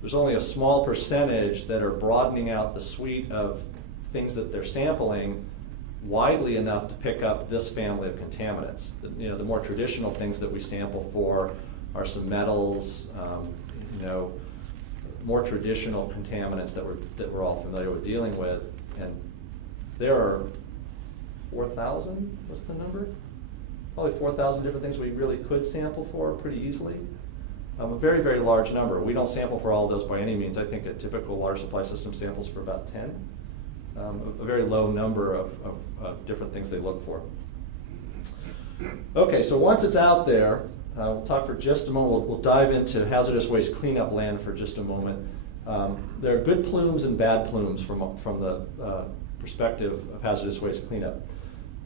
there's only a small percentage that are broadening out the suite of things that they're sampling widely enough to pick up this family of contaminants. The more traditional things that we sample for are some metals, more traditional contaminants that we're all familiar with dealing with, and there are 4,000, what's the number? Probably 4,000 different things we really could sample for pretty easily. A very, very large number. We don't sample for all of those by any means. I think a typical water supply system samples for about 10. A very low number of different things they look for. Okay, so once it's out there, we'll talk for just a moment. We'll dive into hazardous waste cleanup land for just a moment. There are good plumes and bad plumes from the perspective of hazardous waste cleanup.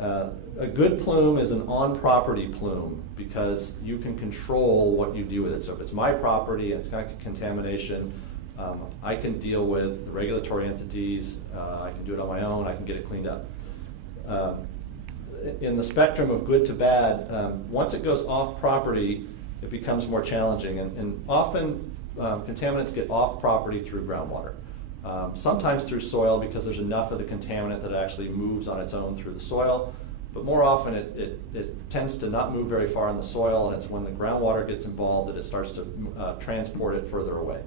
A good plume is an on-property plume because you can control what you do with it. So if it's my property and it's got contamination, I can deal with the regulatory entities, I can do it on my own, I can get it cleaned up. In the spectrum of good to bad, once it goes off property, it becomes more challenging. And often contaminants get off property through groundwater. Sometimes through soil because there's enough of the contaminant that it actually moves on its own through the soil. But more often it tends to not move very far in the soil, and it's when the groundwater gets involved that it starts to transport it further away.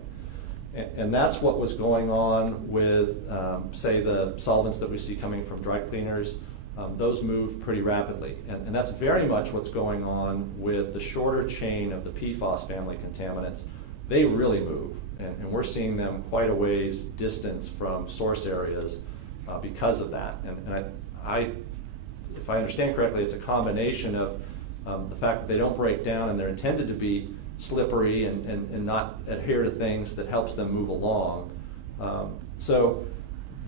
And that's what was going on with, say, the solvents that we see coming from dry cleaners. Those move pretty rapidly. And that's very much what's going on with the shorter chain of the PFAS family contaminants. They really move. And we're seeing them quite a ways distance from source areas because of that. And if I understand correctly, it's a combination of the fact that they don't break down and they're intended to be slippery and not adhere to things that helps them move along. So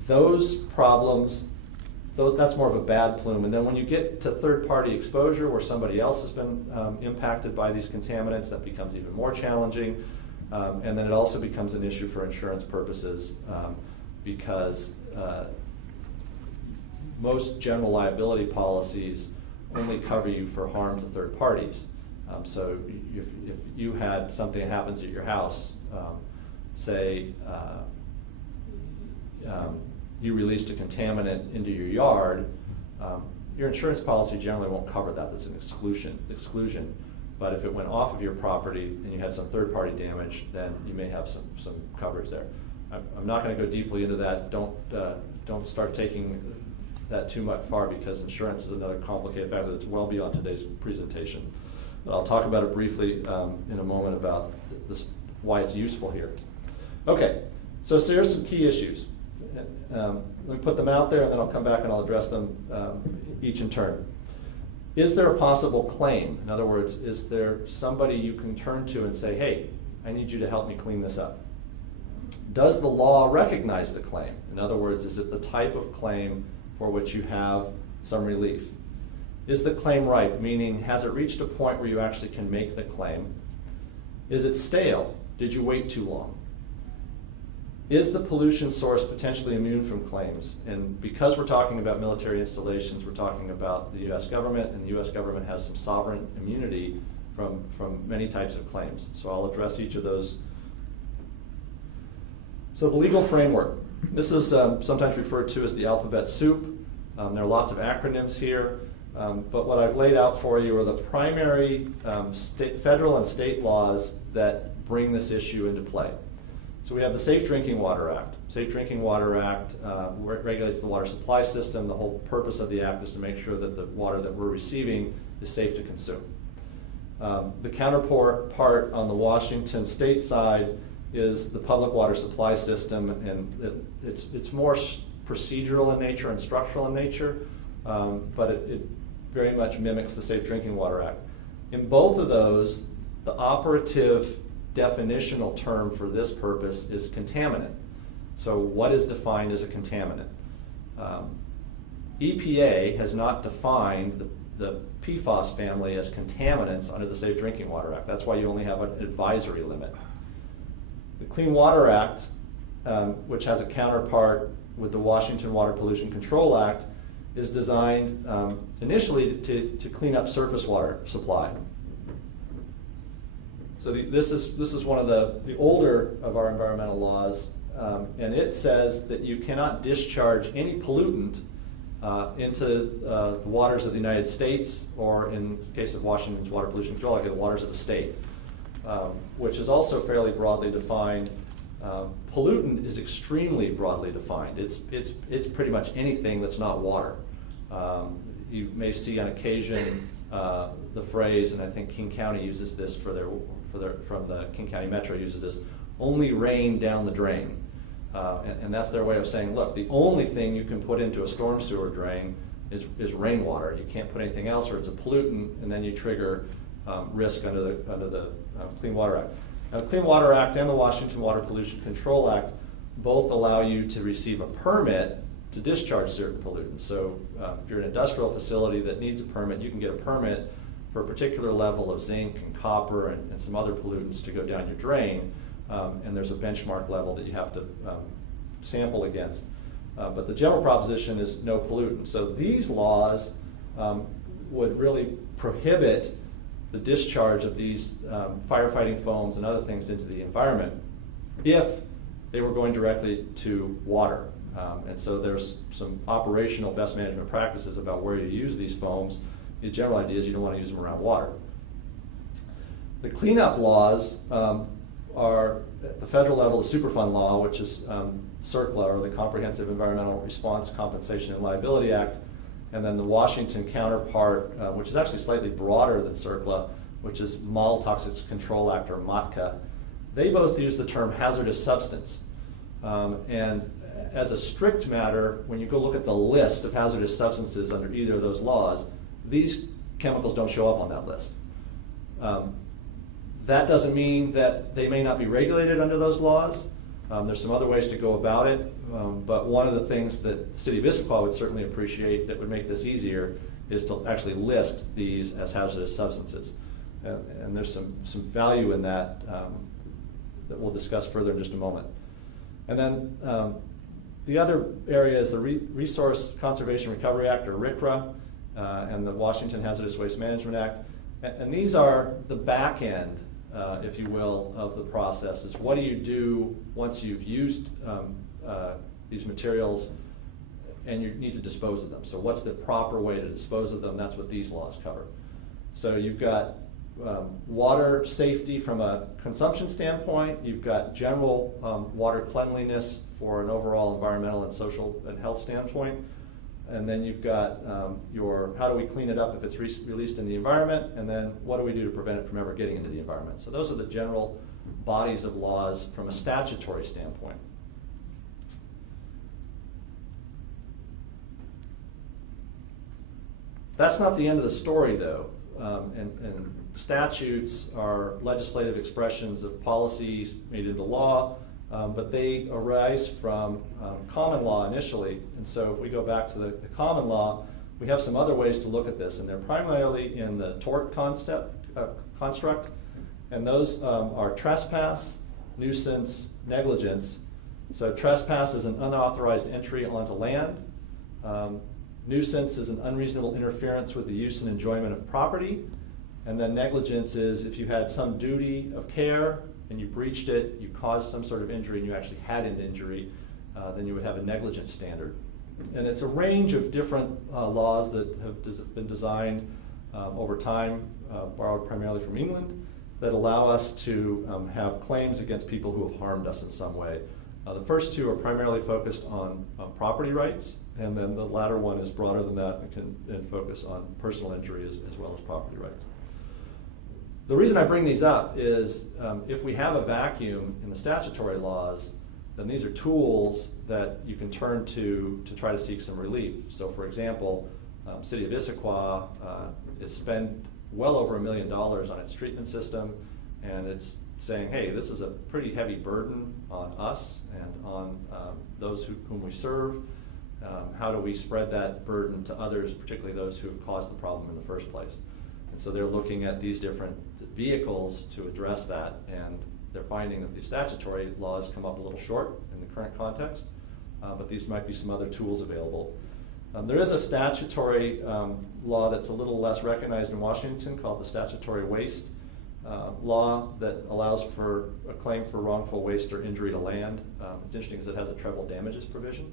those problems, that's more of a bad plume. And then when you get to third-party exposure where somebody else has been impacted by these contaminants, that becomes even more challenging. And then it also becomes an issue for insurance purposes because most general liability policies only cover you for harm to third parties. So if you had something that happens at your house, say you released a contaminant into your yard, your insurance policy generally won't cover that. That's an exclusion. But if it went off of your property and you had some third-party damage, then you may have some coverage there. I'm not going to go deeply into that. Don't start taking that too much far because insurance is another complicated factor that's well beyond today's presentation. But I'll talk about it briefly in a moment about why it's useful here. Okay, so here's some key issues. Let me put them out there and then I'll come back and I'll address them each in turn. Is there a possible claim? In other words, is there somebody you can turn to and say, hey, I need you to help me clean this up? Does the law recognize the claim? In other words, is it the type of claim for which you have some relief? Is the claim ripe, meaning has it reached a point where you actually can make the claim? Is it stale? Did you wait too long? Is the pollution source potentially immune from claims? And because we're talking about military installations, we're talking about the US government, and the US government has some sovereign immunity from many types of claims. So I'll address each of those. So the legal framework. This is sometimes referred to as the alphabet soup. There are lots of acronyms here, but what I've laid out for you are the primary federal and state laws that bring this issue into play. So we have the Safe Drinking Water Act. Safe Drinking Water Act regulates the water supply system. The whole purpose of the act is to make sure that the water that we're receiving is safe to consume. The counterpart on the Washington state side is the public water supply system, and it's more procedural in nature and structural in nature, but it very much mimics the Safe Drinking Water Act. In both of those, the operative definitional term for this purpose is contaminant. So what is defined as a contaminant? EPA has not defined the PFAS family as contaminants under the Safe Drinking Water Act. That's why you only have an advisory limit. The Clean Water Act, which has a counterpart with the Washington Water Pollution Control Act, is designed initially to clean up surface water supply. So this is one of the older of our environmental laws, and it says that you cannot discharge any pollutant into the waters of the United States, or in the case of Washington's Water Pollution Control Act, the waters of the state, which is also fairly broadly defined. Pollutant is extremely broadly defined. It's pretty much anything that's not water. You may see on occasion the phrase, and I think King County uses this from the King County Metro uses this, only rain down the drain. And that's their way of saying, look, the only thing you can put into a storm sewer drain is rainwater. You can't put anything else, or it's a pollutant, and then you trigger risk under the Clean Water Act. Now, the Clean Water Act and the Washington Water Pollution Control Act both allow you to receive a permit to discharge certain pollutants. So if you're an industrial facility that needs a permit, you can get a permit for a particular level of zinc and copper and some other pollutants to go down your drain, and there's a benchmark level that you have to sample against. But the general proposition is no pollutant. So these laws would really prohibit the discharge of these firefighting foams and other things into the environment if they were going directly to water. And so there's some operational best management practices about where you use these foams. The general idea is you don't want to use them around water. The cleanup laws are, at the federal level, the Superfund law, which is CERCLA, or the Comprehensive Environmental Response, Compensation, and Liability Act, and then the Washington counterpart, which is actually slightly broader than CERCLA, which is Model Toxics Control Act, or MTCA. They both use the term hazardous substance. And as a strict matter, when you go look at the list of hazardous substances under either of those laws, these chemicals don't show up on that list. That doesn't mean that they may not be regulated under those laws. There's some other ways to go about it, but one of the things that the city of Issaquah would certainly appreciate that would make this easier is to actually list these as hazardous substances. And there's some value in that that we'll discuss further in just a moment. And then the other area is the Resource Conservation Recovery Act, or RCRA, and the Washington Hazardous Waste Management Act. And these are the back end, if you will, of the process. Is what do you do once you've used these materials and you need to dispose of them? So what's the proper way to dispose of them? That's what these laws cover. So you've got water safety from a consumption standpoint. You've got general water cleanliness for an overall environmental and social and health standpoint. And then you've got your how do we clean it up if it's released in the environment, and then what do we do to prevent it from ever getting into the environment. So those are the general bodies of laws from a statutory standpoint. That's not the end of the story, though. And statutes are legislative expressions of policies made into law. but they arise from common law initially. And so if we go back to the common law, we have some other ways to look at this, and they're primarily in the tort construct, and those are trespass, nuisance, negligence. So trespass is an unauthorized entry onto land. Nuisance is an unreasonable interference with the use and enjoyment of property. And then negligence is if you had some duty of care and you breached it, you caused some sort of injury and you actually had an injury, then you would have a negligence standard. And it's a range of different laws that have been designed over time, borrowed primarily from England, that allow us to have claims against people who have harmed us in some way. The first two are primarily focused on property rights, and then the latter one is broader than that and can focus on personal injury as well as property rights. The reason I bring these up is if we have a vacuum in the statutory laws, then these are tools that you can turn to try to seek some relief. So for example, City of Issaquah has spent well over $1 million on its treatment system, and it's saying, hey, this is a pretty heavy burden on us and on those whom we serve. How do we spread that burden to others, particularly those who have caused the problem in the first place? And so they're looking at these different vehicles to address that, and they're finding that the statutory laws come up a little short in the current context, but these might be some other tools available. There is a statutory law that's a little less recognized in Washington called the Statutory Waste Law that allows for a claim for wrongful waste or injury to land. It's interesting because it has a treble damages provision,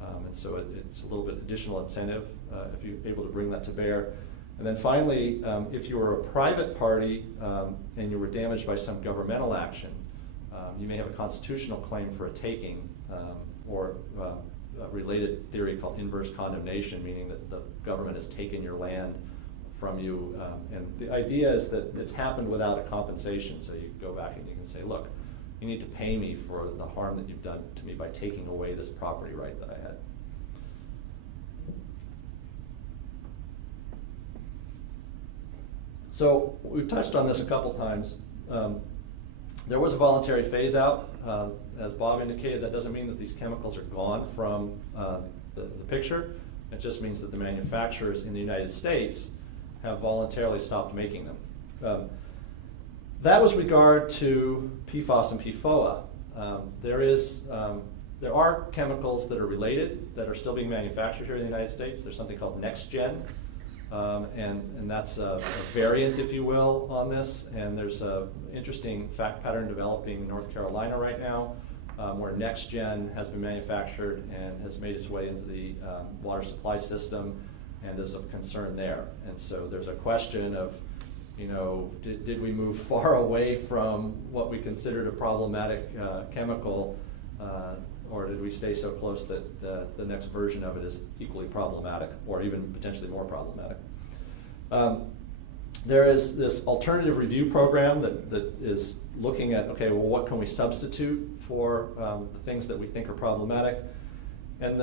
and so it's a little bit additional incentive if you're able to bring that to bear. And then finally, if you were a private party and you were damaged by some governmental action, you may have a constitutional claim for a taking or a related theory called inverse condemnation, meaning that the government has taken your land from you. And the idea is that it's happened without a compensation. So you go back and you can say, look, you need to pay me for the harm that you've done to me by taking away this property right that I had. So we've touched on this a couple times. There was a voluntary phase out. As Bob indicated, that doesn't mean that these chemicals are gone from the picture. It just means that the manufacturers in the United States have voluntarily stopped making them. That was regard to PFAS and PFOA. There are chemicals that are related that are still being manufactured here in the United States. There's something called NextGen. And that's a variant, if you will, on this. And there's an interesting fact pattern developing in North Carolina right now where NextGen has been manufactured and has made its way into the water supply system and is of concern there. And so there's a question of, you know, did we move far away from what we considered a problematic chemical, or did we stay so close that the next version of it is equally problematic or even potentially more problematic? There is this alternative review program that is looking at, okay, well, what can we substitute for the things that we think are problematic? And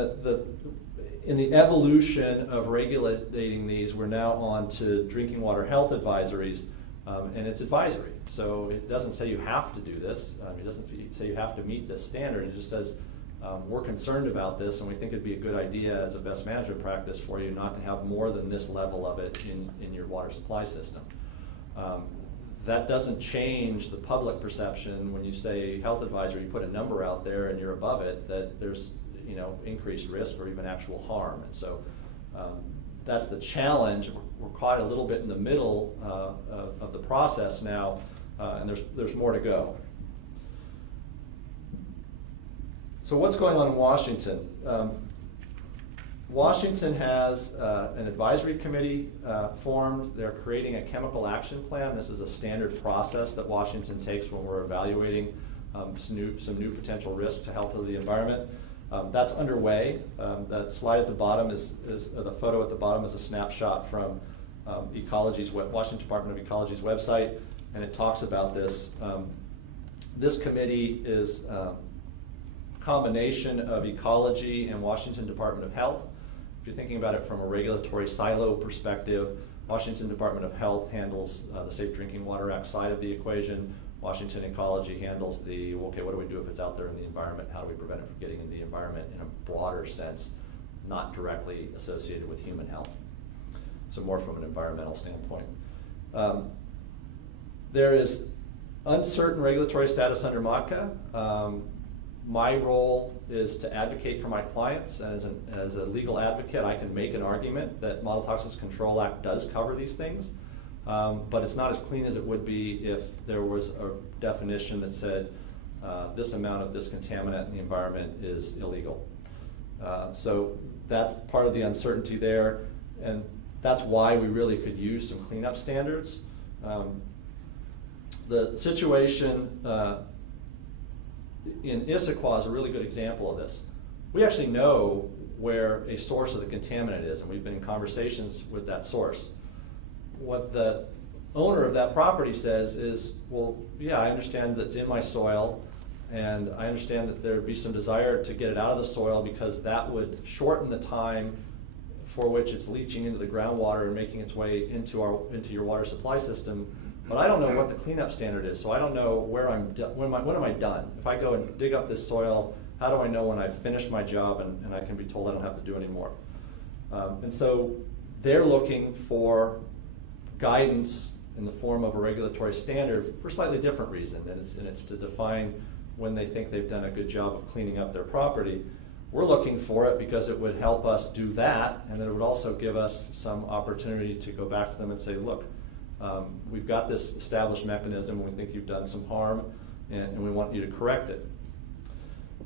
in the evolution of regulating these, we're now on to drinking water health advisories, and it's advisory. So it doesn't say you have to do this. It doesn't say you have to meet this standard. It just says, we're concerned about this, and we think it'd be a good idea as a best management practice for you not to have more than this level of it in your water supply system. That doesn't change the public perception when you say health advisory, you put a number out there and you're above it, that there's increased risk or even actual harm. And so that's the challenge. We're caught a little bit in the middle of the process now, and there's more to go. So what's going on in Washington? Washington has an advisory committee formed. They're creating a chemical action plan. This is a standard process that Washington takes when we're evaluating some new potential risk to health of the environment. That's underway. That slide at the bottom the photo at the bottom is a snapshot from Washington Department of Ecology's website, and it talks about this. This committee is combination of ecology and Washington Department of Health. If you're thinking about it from a regulatory silo perspective, Washington Department of Health handles the Safe Drinking Water Act side of the equation. Washington Ecology handles the, okay, what do we do if it's out there in the environment? How do we prevent it from getting in the environment in a broader sense, not directly associated with human health? So more from an environmental standpoint. There is uncertain regulatory status under MACA. My role is to advocate for my clients. As a legal advocate, I can make an argument that Model Toxins Control Act does cover these things, but it's not as clean as it would be if there was a definition that said this amount of this contaminant in the environment is illegal. So that's part of the uncertainty there, and that's why we really could use some cleanup standards. The situation in Issaquah is a really good example of this. We actually know where a source of the contaminant is, and we've been in conversations with that source. What the owner of that property says is, well, yeah, I understand that it's in my soil, and I understand that there would be some desire to get it out of the soil because that would shorten the time for which it's leaching into the groundwater and making its way into your water supply system. But I don't know what the cleanup standard is, so I don't know where when am I done? If I go and dig up this soil, how do I know when I've finished my job and I can be told I don't have to do anymore? And so they're looking for guidance in the form of a regulatory standard for a slightly different reason, and it's to define when they think they've done a good job of cleaning up their property. We're looking for it because it would help us do that, and then it would also give us some opportunity to go back to them and say, look, we've got this established mechanism, and we think you've done some harm, and we want you to correct it.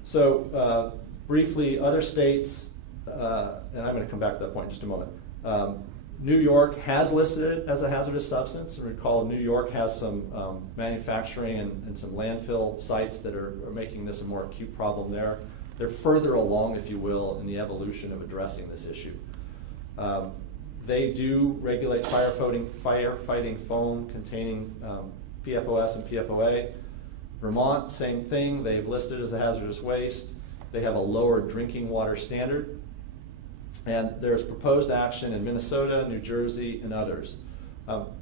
So briefly, other states, and I'm going to come back to that point in just a moment. New York has listed it as a hazardous substance. And recall, New York has some manufacturing and some landfill sites that are making this a more acute problem there. They're further along, if you will, in the evolution of addressing this issue. They do regulate firefighting foam containing PFOS and PFOA. Vermont, same thing. They've listed as a hazardous waste. They have a lower drinking water standard. And there's proposed action in Minnesota, New Jersey, and others.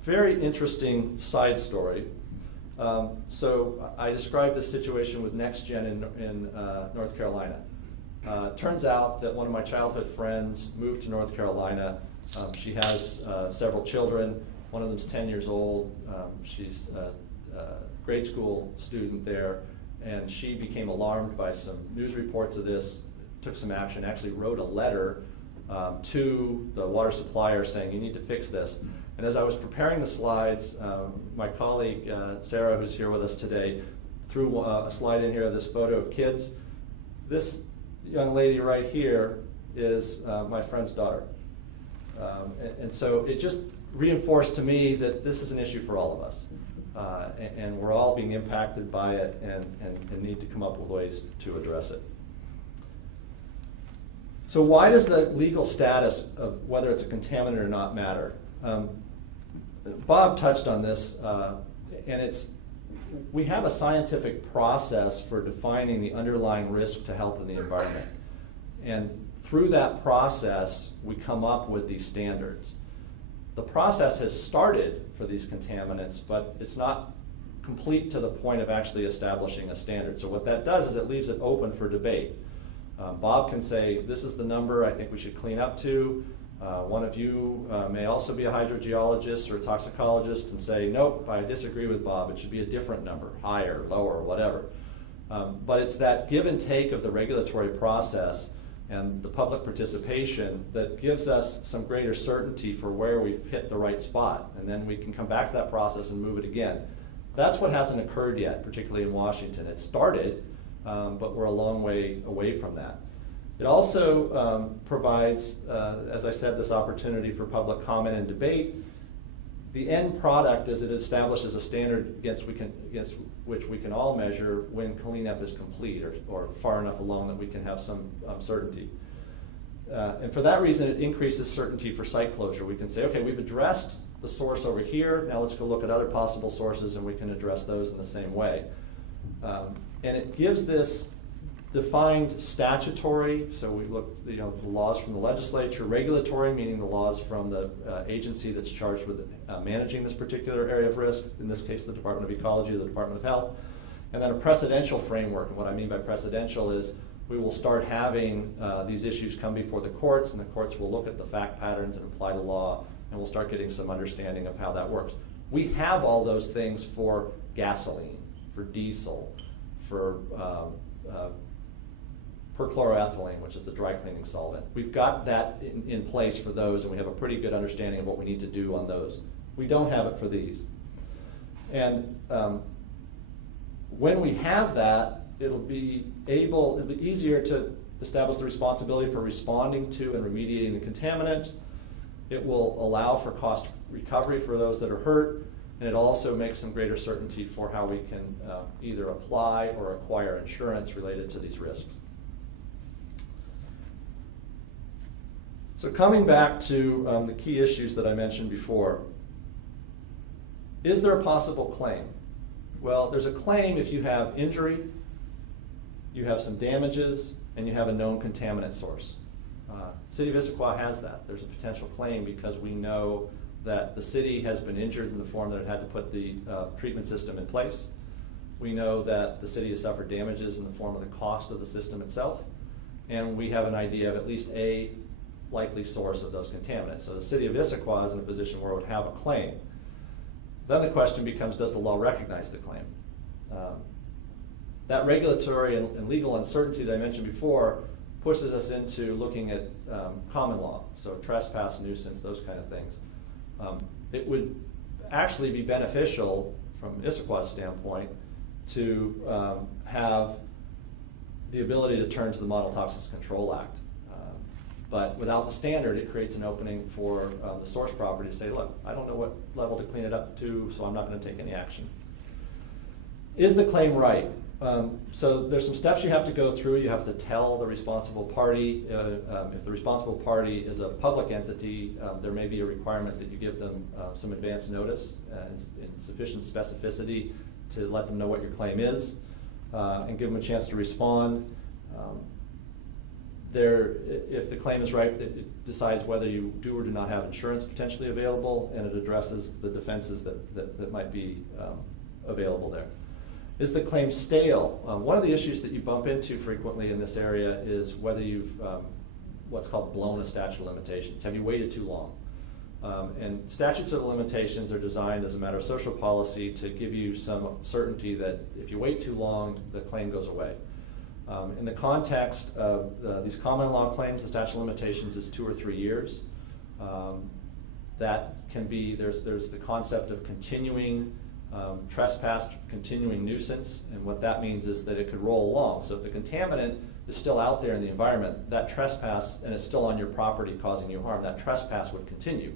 Very interesting side story. So I described this situation with NextGen in North Carolina. Turns out that one of my childhood friends moved to North Carolina. She has several children. One of them's 10 years old. She's a grade school student there, and she became alarmed by some news reports of this, took some action, actually wrote a letter to the water supplier saying, you need to fix this. And as I was preparing the slides, my colleague, Sarah, who's here with us today, threw a slide in here of this photo of kids. This young lady right here is my friend's daughter. And so it just reinforced to me that this is an issue for all of us. And we're all being impacted by it and need to come up with ways to address it. So why does the legal status of whether it's a contaminant or not matter? Bob touched on this, and we have a scientific process for defining the underlying risk to health and the environment. And through that process, we come up with these standards. The process has started for these contaminants, but it's not complete to the point of actually establishing a standard. So what that does is it leaves it open for debate. Bob can say, this is the number I think we should clean up to. One of you may also be a hydrogeologist or a toxicologist and say, nope, I disagree with Bob. It should be a different number, higher, lower, whatever. But it's that give and take of the regulatory process and the public participation that gives us some greater certainty for where we've hit the right spot. And then we can come back to that process and move it again. That's what hasn't occurred yet, particularly in Washington. It started, but we're a long way away from that. It also provides, as I said, this opportunity for public comment and debate. The end product is it establishes a standard against which we can all measure when cleanup is complete or far enough along that we can have some certainty. And for that reason, it increases certainty for site closure. We can say, okay, we've addressed the source over here. Now let's go look at other possible sources, and we can address those in the same way. And it gives this defined statutory, so we look, the laws from the legislature, regulatory, meaning the laws from the agency that's charged with managing this particular area of risk, in this case the Department of Ecology or the Department of Health, and then a precedential framework. And what I mean by precedential is we will start having these issues come before the courts, and the courts will look at the fact patterns and apply the law, and we'll start getting some understanding of how that works. We have all those things for gasoline, for diesel, for perchloroethylene, which is the dry cleaning solvent. We've got that in place for those, and we have a pretty good understanding of what we need to do on those. We don't have it for these. And when we have that, it'll be easier to establish the responsibility for responding to and remediating the contaminants. It will allow for cost recovery for those that are hurt, and it also makes some greater certainty for how we can either apply or acquire insurance related to these risks. So coming back to the key issues that I mentioned before, is there a possible claim? Well, there's a claim if you have injury, you have some damages, and you have a known contaminant source. City of Issaquah has that. There's a potential claim because we know that the city has been injured in the form that it had to put the treatment system in place. We know that the city has suffered damages in the form of the cost of the system itself, and we have an idea of at least a likely source of those contaminants. So the city of Issaquah is in a position where it would have a claim. Then the question becomes, does the law recognize the claim? That regulatory and legal uncertainty that I mentioned before pushes us into looking at common law, so trespass, nuisance, those kind of things. It would actually be beneficial from Issaquah's standpoint to have the ability to turn to the Model Toxics Control Act. But without the standard, it creates an opening for the source property to say, look, I don't know what level to clean it up to, so I'm not going to take any action. Is the claim right? So there's some steps you have to go through. You have to tell the responsible party. If the responsible party is a public entity, there may be a requirement that you give them some advance notice in sufficient specificity to let them know what your claim is and give them a chance to respond. If the claim is right, it decides whether you do or do not have insurance potentially available, and it addresses the defenses that might be available there. Is the claim stale? One of the issues that you bump into frequently in this area is whether you've what's called blown a statute of limitations. Have you waited too long? And statutes of limitations are designed as a matter of social policy to give you some certainty that if you wait too long, the claim goes away. In the context of these common law claims, the statute of limitations is 2 or 3 years. That can be, there's the concept of continuing trespass, continuing nuisance, and what that means is that it could roll along. So if the contaminant is still out there in the environment, that trespass, and it's still on your property causing you harm, that trespass would continue.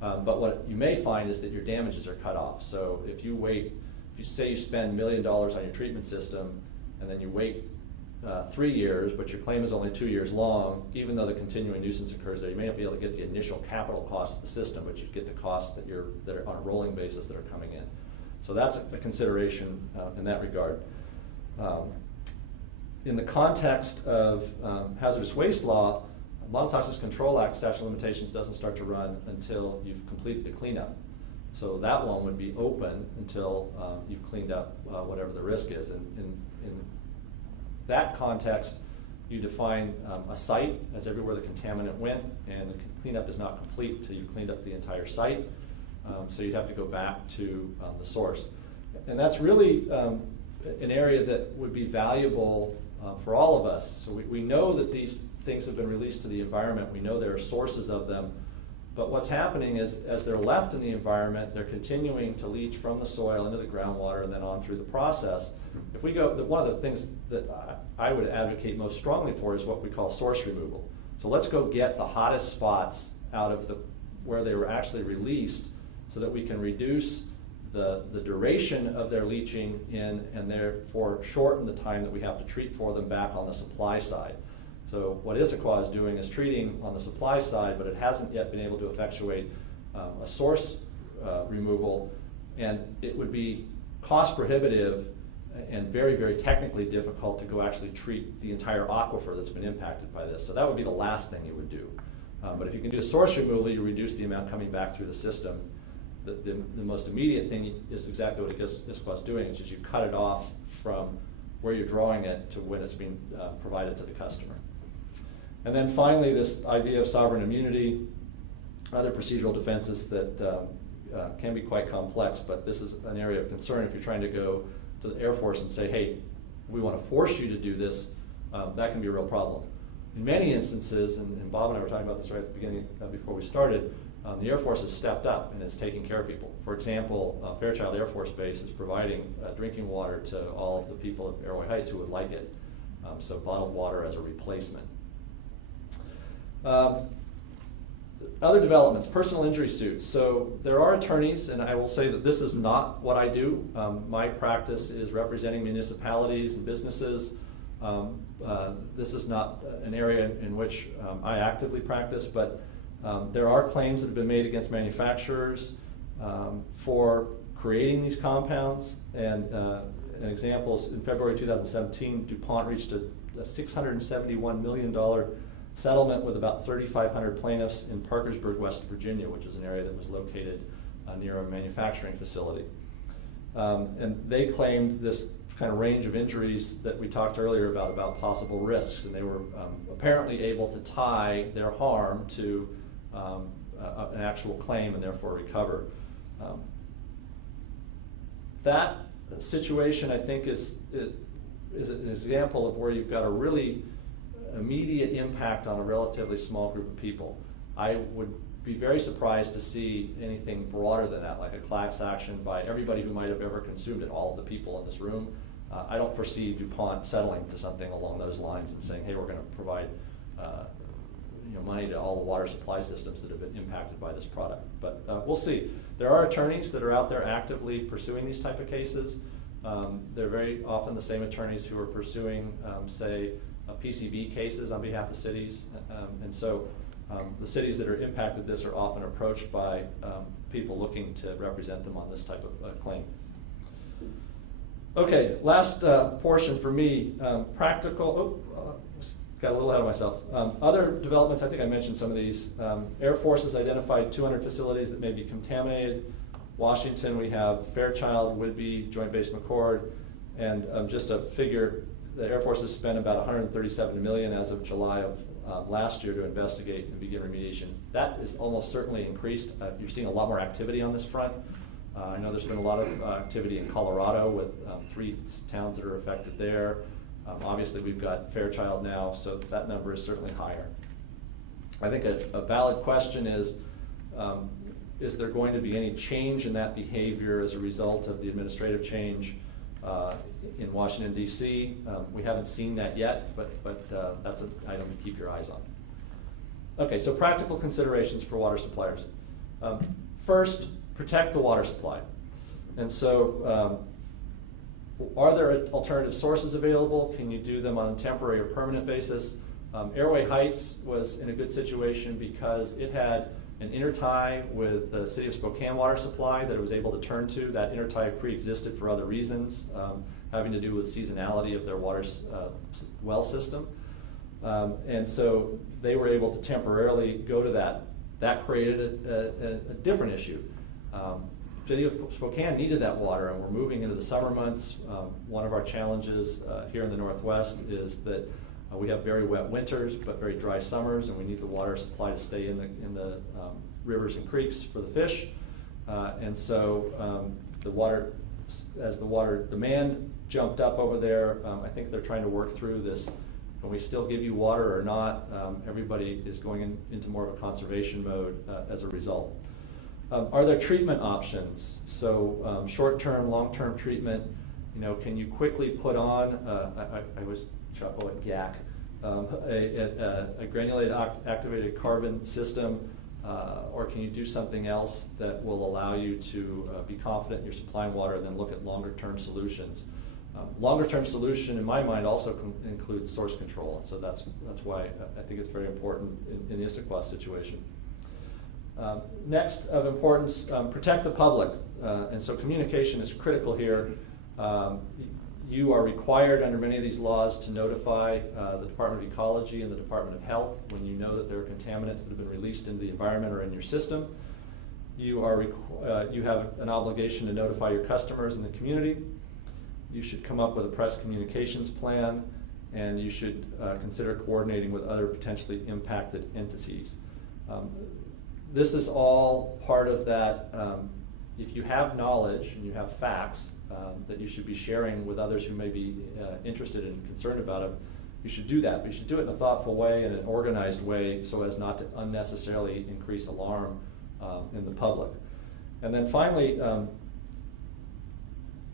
But what you may find is that your damages are cut off. So if you say you spend $1 million on your treatment system, and then you wait 3 years, but your claim is only 2 years long, even though the continuing nuisance occurs there, you may not be able to get the initial capital cost of the system, but you get the costs that are on a rolling basis that are coming in. So that's a consideration in that regard. In the context of hazardous waste law, Model Toxics Control Act statute of limitations doesn't start to run until you've completed the cleanup. So that one would be open until you've cleaned up whatever the risk is. In that context, you define a site as everywhere the contaminant went, and the cleanup is not complete until you've cleaned up the entire site. So you'd have to go back to the source. And that's really an area that would be valuable for all of us. So we know that these things have been released to the environment. We know there are sources of them. But what's happening is, as they're left in the environment, they're continuing to leach from the soil into the groundwater and then on through the process. If we go, one of the things that I would advocate most strongly for is what we call source removal. So let's go get the hottest spots out of where they were actually released, so that we can reduce the duration of their leaching in, and therefore shorten the time that we have to treat for them back on the supply side. So what Issaquah is doing is treating on the supply side, but it hasn't yet been able to effectuate a source removal, and it would be cost prohibitive and very, very technically difficult to go actually treat the entire aquifer that's been impacted by this. So that would be the last thing you would do. But if you can do source removal, you reduce the amount coming back through the system. The most immediate thing is exactly what ISQA is doing, which is you cut it off from where you're drawing it to when it's being provided to the customer. And then finally, this idea of sovereign immunity, other procedural defenses that can be quite complex, but this is an area of concern if you're trying to go to the Air Force and say, hey, we want to force you to do this, that can be a real problem. In many instances, and Bob and I were talking about this right at the beginning before we started, the Air Force has stepped up and is taking care of people. For example, Fairchild Air Force Base is providing drinking water to all of the people at Airway Heights who would like it. So bottled water as a replacement. Other developments, personal injury suits. So there are attorneys, and I will say that this is not what I do. My practice is representing municipalities and businesses. This is not an area in which I actively practice, but there are claims that have been made against manufacturers for creating these compounds. And examples, in February 2017, DuPont reached a $671 million settlement with about 3,500 plaintiffs in Parkersburg, West Virginia, which is an area that was located near a manufacturing facility. And they claimed this kind of range of injuries that we talked earlier about possible risks, and they were apparently able to tie their harm to an actual claim and therefore recover. That situation, I think, is an example of where you've got a really immediate impact on a relatively small group of people. I would be very surprised to see anything broader than that, like a class action by everybody who might have ever consumed it, all of the people in this room. I don't foresee DuPont settling to something along those lines and saying, hey, we're going to provide money to all the water supply systems that have been impacted by this product. But we'll see. There are attorneys that are out there actively pursuing these type of cases. They're very often the same attorneys who are pursuing, say, PCB cases on behalf of cities. And so the cities that are impacted this are often approached by people looking to represent them on this type of claim. Okay, last portion for me, practical, got a little ahead of myself. Other developments, I think I mentioned some of these. Air Force has identified 200 facilities that may be contaminated. Washington, we have Fairchild, Whidbey, Joint Base McChord, and just a figure, the Air Force has spent about $137 million as of July of last year to investigate and begin remediation. That is almost certainly increased. You're seeing a lot more activity on this front. I know there's been a lot of activity in Colorado with 3 towns that are affected there. Obviously, we've got Fairchild now, so that number is certainly higher. I think a valid question is there going to be any change in that behavior as a result of the administrative change in Washington, D.C.? We haven't seen that yet, but that's an item to keep your eyes on. Okay, so practical considerations for water suppliers. First, protect the water supply. And so are there alternative sources available? Can you do them on a temporary or permanent basis? Airway Heights was in a good situation because it had an intertie with the City of Spokane water supply that it was able to turn to. That intertie pre-existed for other reasons, having to do with seasonality of their water well system. And so they were able to temporarily go to that. That created a different issue. City of Spokane needed that water, and we're moving into the summer months. One of our challenges here in the Northwest is that we have very wet winters, but very dry summers, and we need the water supply to stay in the rivers and creeks for the fish. And so as the water demand jumped up over there, I think they're trying to work through this. Can we still give you water or not? Everybody is going into more of a conservation mode as a result. Are there treatment options? So short-term, long-term treatment. Can you quickly put on? I always chuckle at GAC, a granulated activated carbon system, or can you do something else that will allow you to be confident in your supply of water and then look at longer-term solutions? Longer-term solution, in my mind, also includes source control, and so that's why I think it's very important in the Issaquah situation. Next of importance, protect the public. And so communication is critical here. You are required under many of these laws to notify the Department of Ecology and the Department of Health when you know that there are contaminants that have been released into the environment or in your system. You have an obligation to notify your customers and the community. You should come up with a press communications plan, and you should consider coordinating with other potentially impacted entities. This is all part of that. If you have knowledge and you have facts that you should be sharing with others who may be interested and concerned about it, you should do that. But you should do it in a thoughtful way and an organized way so as not to unnecessarily increase alarm in the public. And then finally,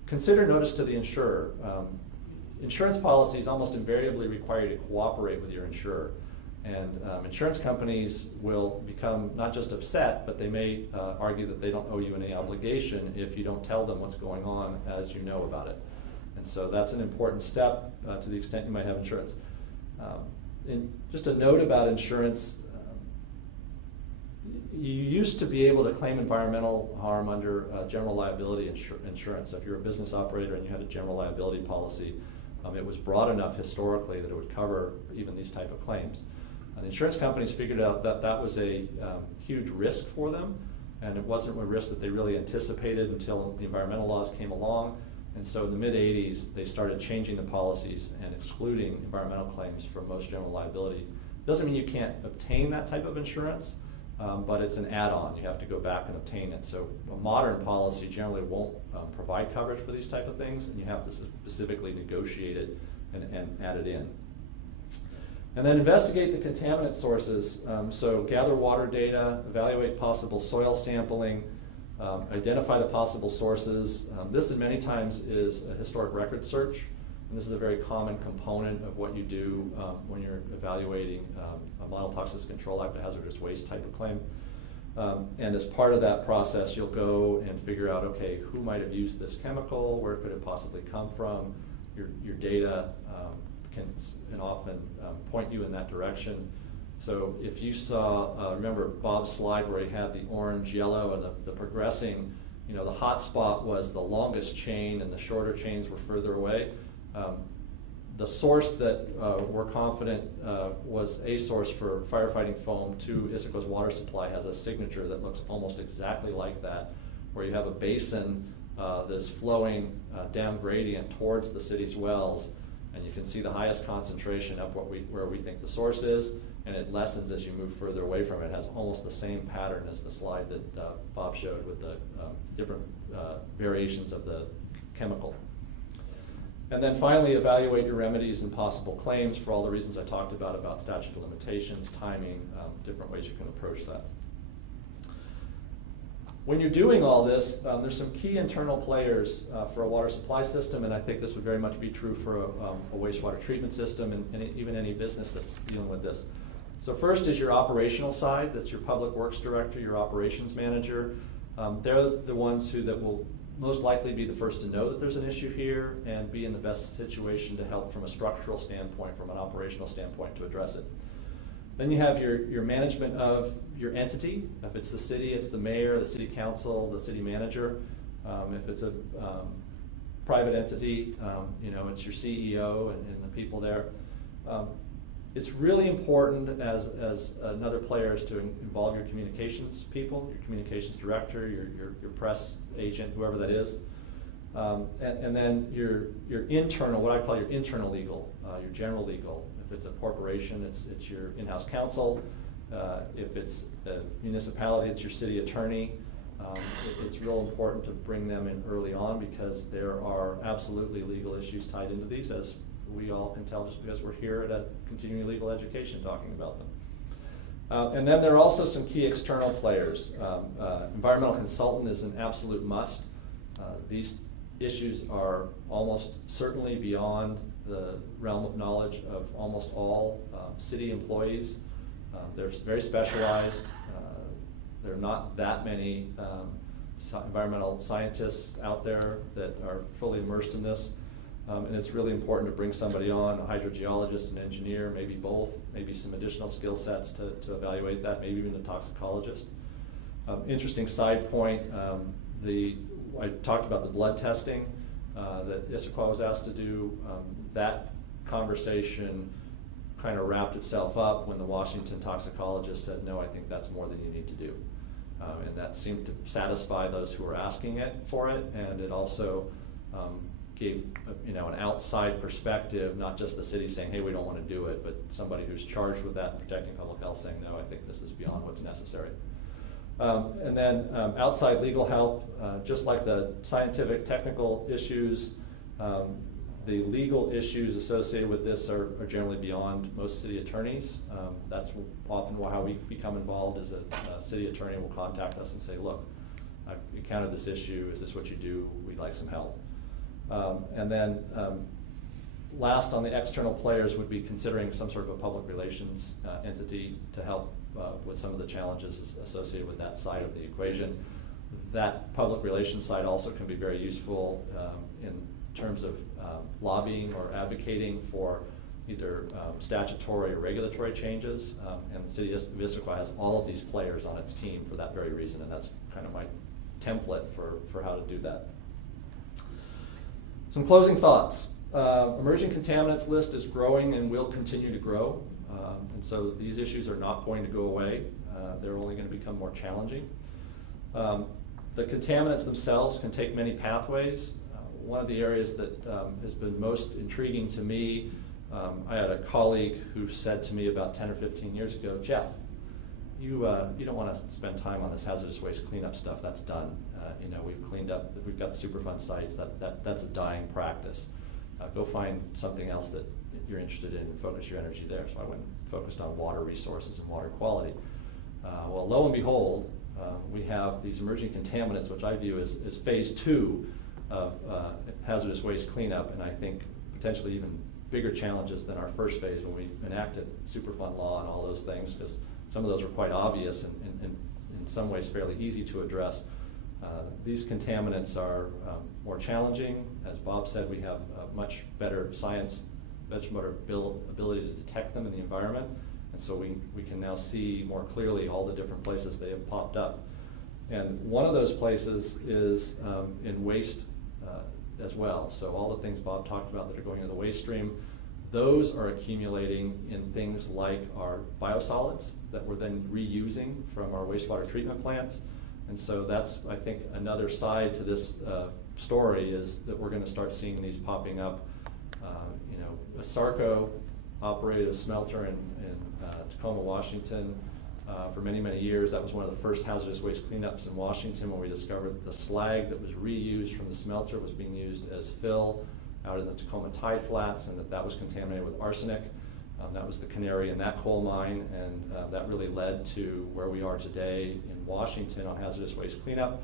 consider notice to the insurer. Insurance policies almost invariably require you to cooperate with your insurer. And insurance companies will become not just upset, but they may argue that they don't owe you any obligation if you don't tell them what's going on as you know about it. And so that's an important step to the extent you might have insurance. And just a note about insurance, you used to be able to claim environmental harm under general liability insurance. So if you're a business operator and you had a general liability policy, it was broad enough historically that it would cover even these type of claims. The insurance companies figured out that that was a huge risk for them, and it wasn't a risk that they really anticipated until the environmental laws came along. And so in the mid-'80s, they started changing the policies and excluding environmental claims from most general liability. Doesn't mean you can't obtain that type of insurance, but it's an add-on. You have to go back and obtain it. So a modern policy generally won't provide coverage for these type of things, and you have to specifically negotiate it and add it in. And then investigate the contaminant sources. So gather water data, evaluate possible soil sampling, identify the possible sources. This, in many times, is a historic record search. And this is a very common component of what you do when you're evaluating a Model Toxics Control Act, a hazardous waste type of claim. And as part of that process, you'll go and figure out, okay, who might have used this chemical, where could it possibly come from. Your data can often point you in that direction. So if you saw, remember Bob's slide where he had the orange, yellow, and the progressing, the hot spot was the longest chain and the shorter chains were further away. The source that we're confident was a source for firefighting foam to Issaquah's water supply has a signature that looks almost exactly like that, where you have a basin that's flowing down gradient towards the city's wells, and you can see the highest concentration up where we think the source is, and it lessens as you move further away from it. It has almost the same pattern as the slide that Bob showed with the different variations of the chemical. And then finally, evaluate your remedies and possible claims for all the reasons I talked about statute of limitations, timing, different ways you can approach that. When you're doing all this, there's some key internal players for a water supply system, and I think this would very much be true for a wastewater treatment system and even any business that's dealing with this. So first is your operational side. That's your public works director, your operations manager. They're the ones that will most likely be the first to know that there's an issue here and be in the best situation to help from a structural standpoint, from an operational standpoint, to address it. Then you have your management of your entity. If it's the city, it's the mayor, the city council, the city manager. If it's a private entity, it's your CEO and the people there. It's really important as another player is to involve your communications people, your communications director, your press agent, whoever that is. And then your internal, what I call your internal legal, your general legal. If it's a corporation, it's your in-house counsel. If it's a municipality, it's your city attorney. It's real important to bring them in early on because there are absolutely legal issues tied into these, as we all can tell just because we're here at a continuing legal education talking about them. And then there are also some key external players. Environmental consultant is an absolute must. These issues are almost certainly beyond the realm of knowledge of almost all city employees. They're very specialized. There are not that many environmental scientists out there that are fully immersed in this. And it's really important to bring somebody on, a hydrogeologist, an engineer, maybe both, maybe some additional skill sets to evaluate that, maybe even a toxicologist. Interesting side point, I talked about the blood testing. that Issaquah was asked to do. That conversation kind of wrapped itself up when the Washington toxicologist said, no, I think that's more than you need to do. And that seemed to satisfy those who were asking it for it, and it also gave an outside perspective, not just the city saying, hey, we don't want to do it, but somebody who's charged with that, protecting public health, saying, no, I think this is beyond what's necessary. And then outside legal help, just like the scientific technical issues, the legal issues associated with this are generally beyond most city attorneys. That's often how we become involved. Is a city attorney will contact us and say, look, I've encountered this issue, is this what you do? We'd like some help. And then last on the external players would be considering some sort of a public relations entity to help with some of the challenges associated with that side of the equation. That public relations side also can be very useful in terms of lobbying or advocating for either statutory or regulatory changes. And the city of Issaquah has all of these players on its team for that very reason, and that's kind of my template for how to do that. Some closing thoughts. Emerging contaminants list is growing and will continue to grow. And so these issues are not going to go away. They're only going to become more challenging. The contaminants themselves can take many pathways. One of the areas that has been most intriguing to me, I had a colleague who said to me about 10 or 15 years ago, Jeff, you don't want to spend time on this hazardous waste cleanup stuff. That's done. We've cleaned up, we've got the Superfund sites. That's a dying practice. Go find something else that you're interested in and focus your energy there. So I went and focused on water resources and water quality. Well, lo and behold, we have these emerging contaminants, which I view as phase 2 of hazardous waste cleanup, and I think potentially even bigger challenges than our first phase when we enacted Superfund law and all those things, because some of those were quite obvious and in some ways fairly easy to address. These contaminants are more challenging. As Bob said, we have much better science, much better ability to detect them in the environment, and so we can now see more clearly all the different places they have popped up. And one of those places is in waste as well. So all the things Bob talked about that are going into the waste stream, those are accumulating in things like our biosolids that we're then reusing from our wastewater treatment plants. And so that's, I think, another side to this story, is that we're going to start seeing these popping up. Sarco operated a smelter in Tacoma, Washington for many, many years. That was one of the first hazardous waste cleanups in Washington, when we discovered the slag that was reused from the smelter was being used as fill out in the Tacoma tide flats, and that was contaminated with arsenic. That was the canary in that coal mine, and that really led to where we are today in Washington on hazardous waste cleanup.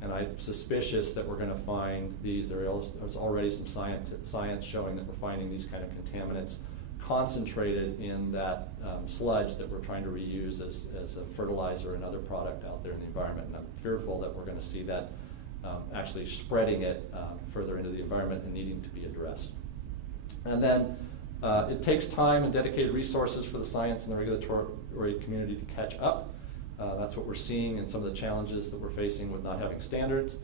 And I'm suspicious that we're going to find these. There's already some science showing that we're finding these kind of contaminants concentrated in that sludge that we're trying to reuse as a fertilizer or another product out there in the environment. And I'm fearful that we're going to see that actually spreading it further into the environment and needing to be addressed. And then it takes time and dedicated resources for the science and the regulatory community to catch up. That's what we're seeing in some of the challenges that we're facing with not having standards.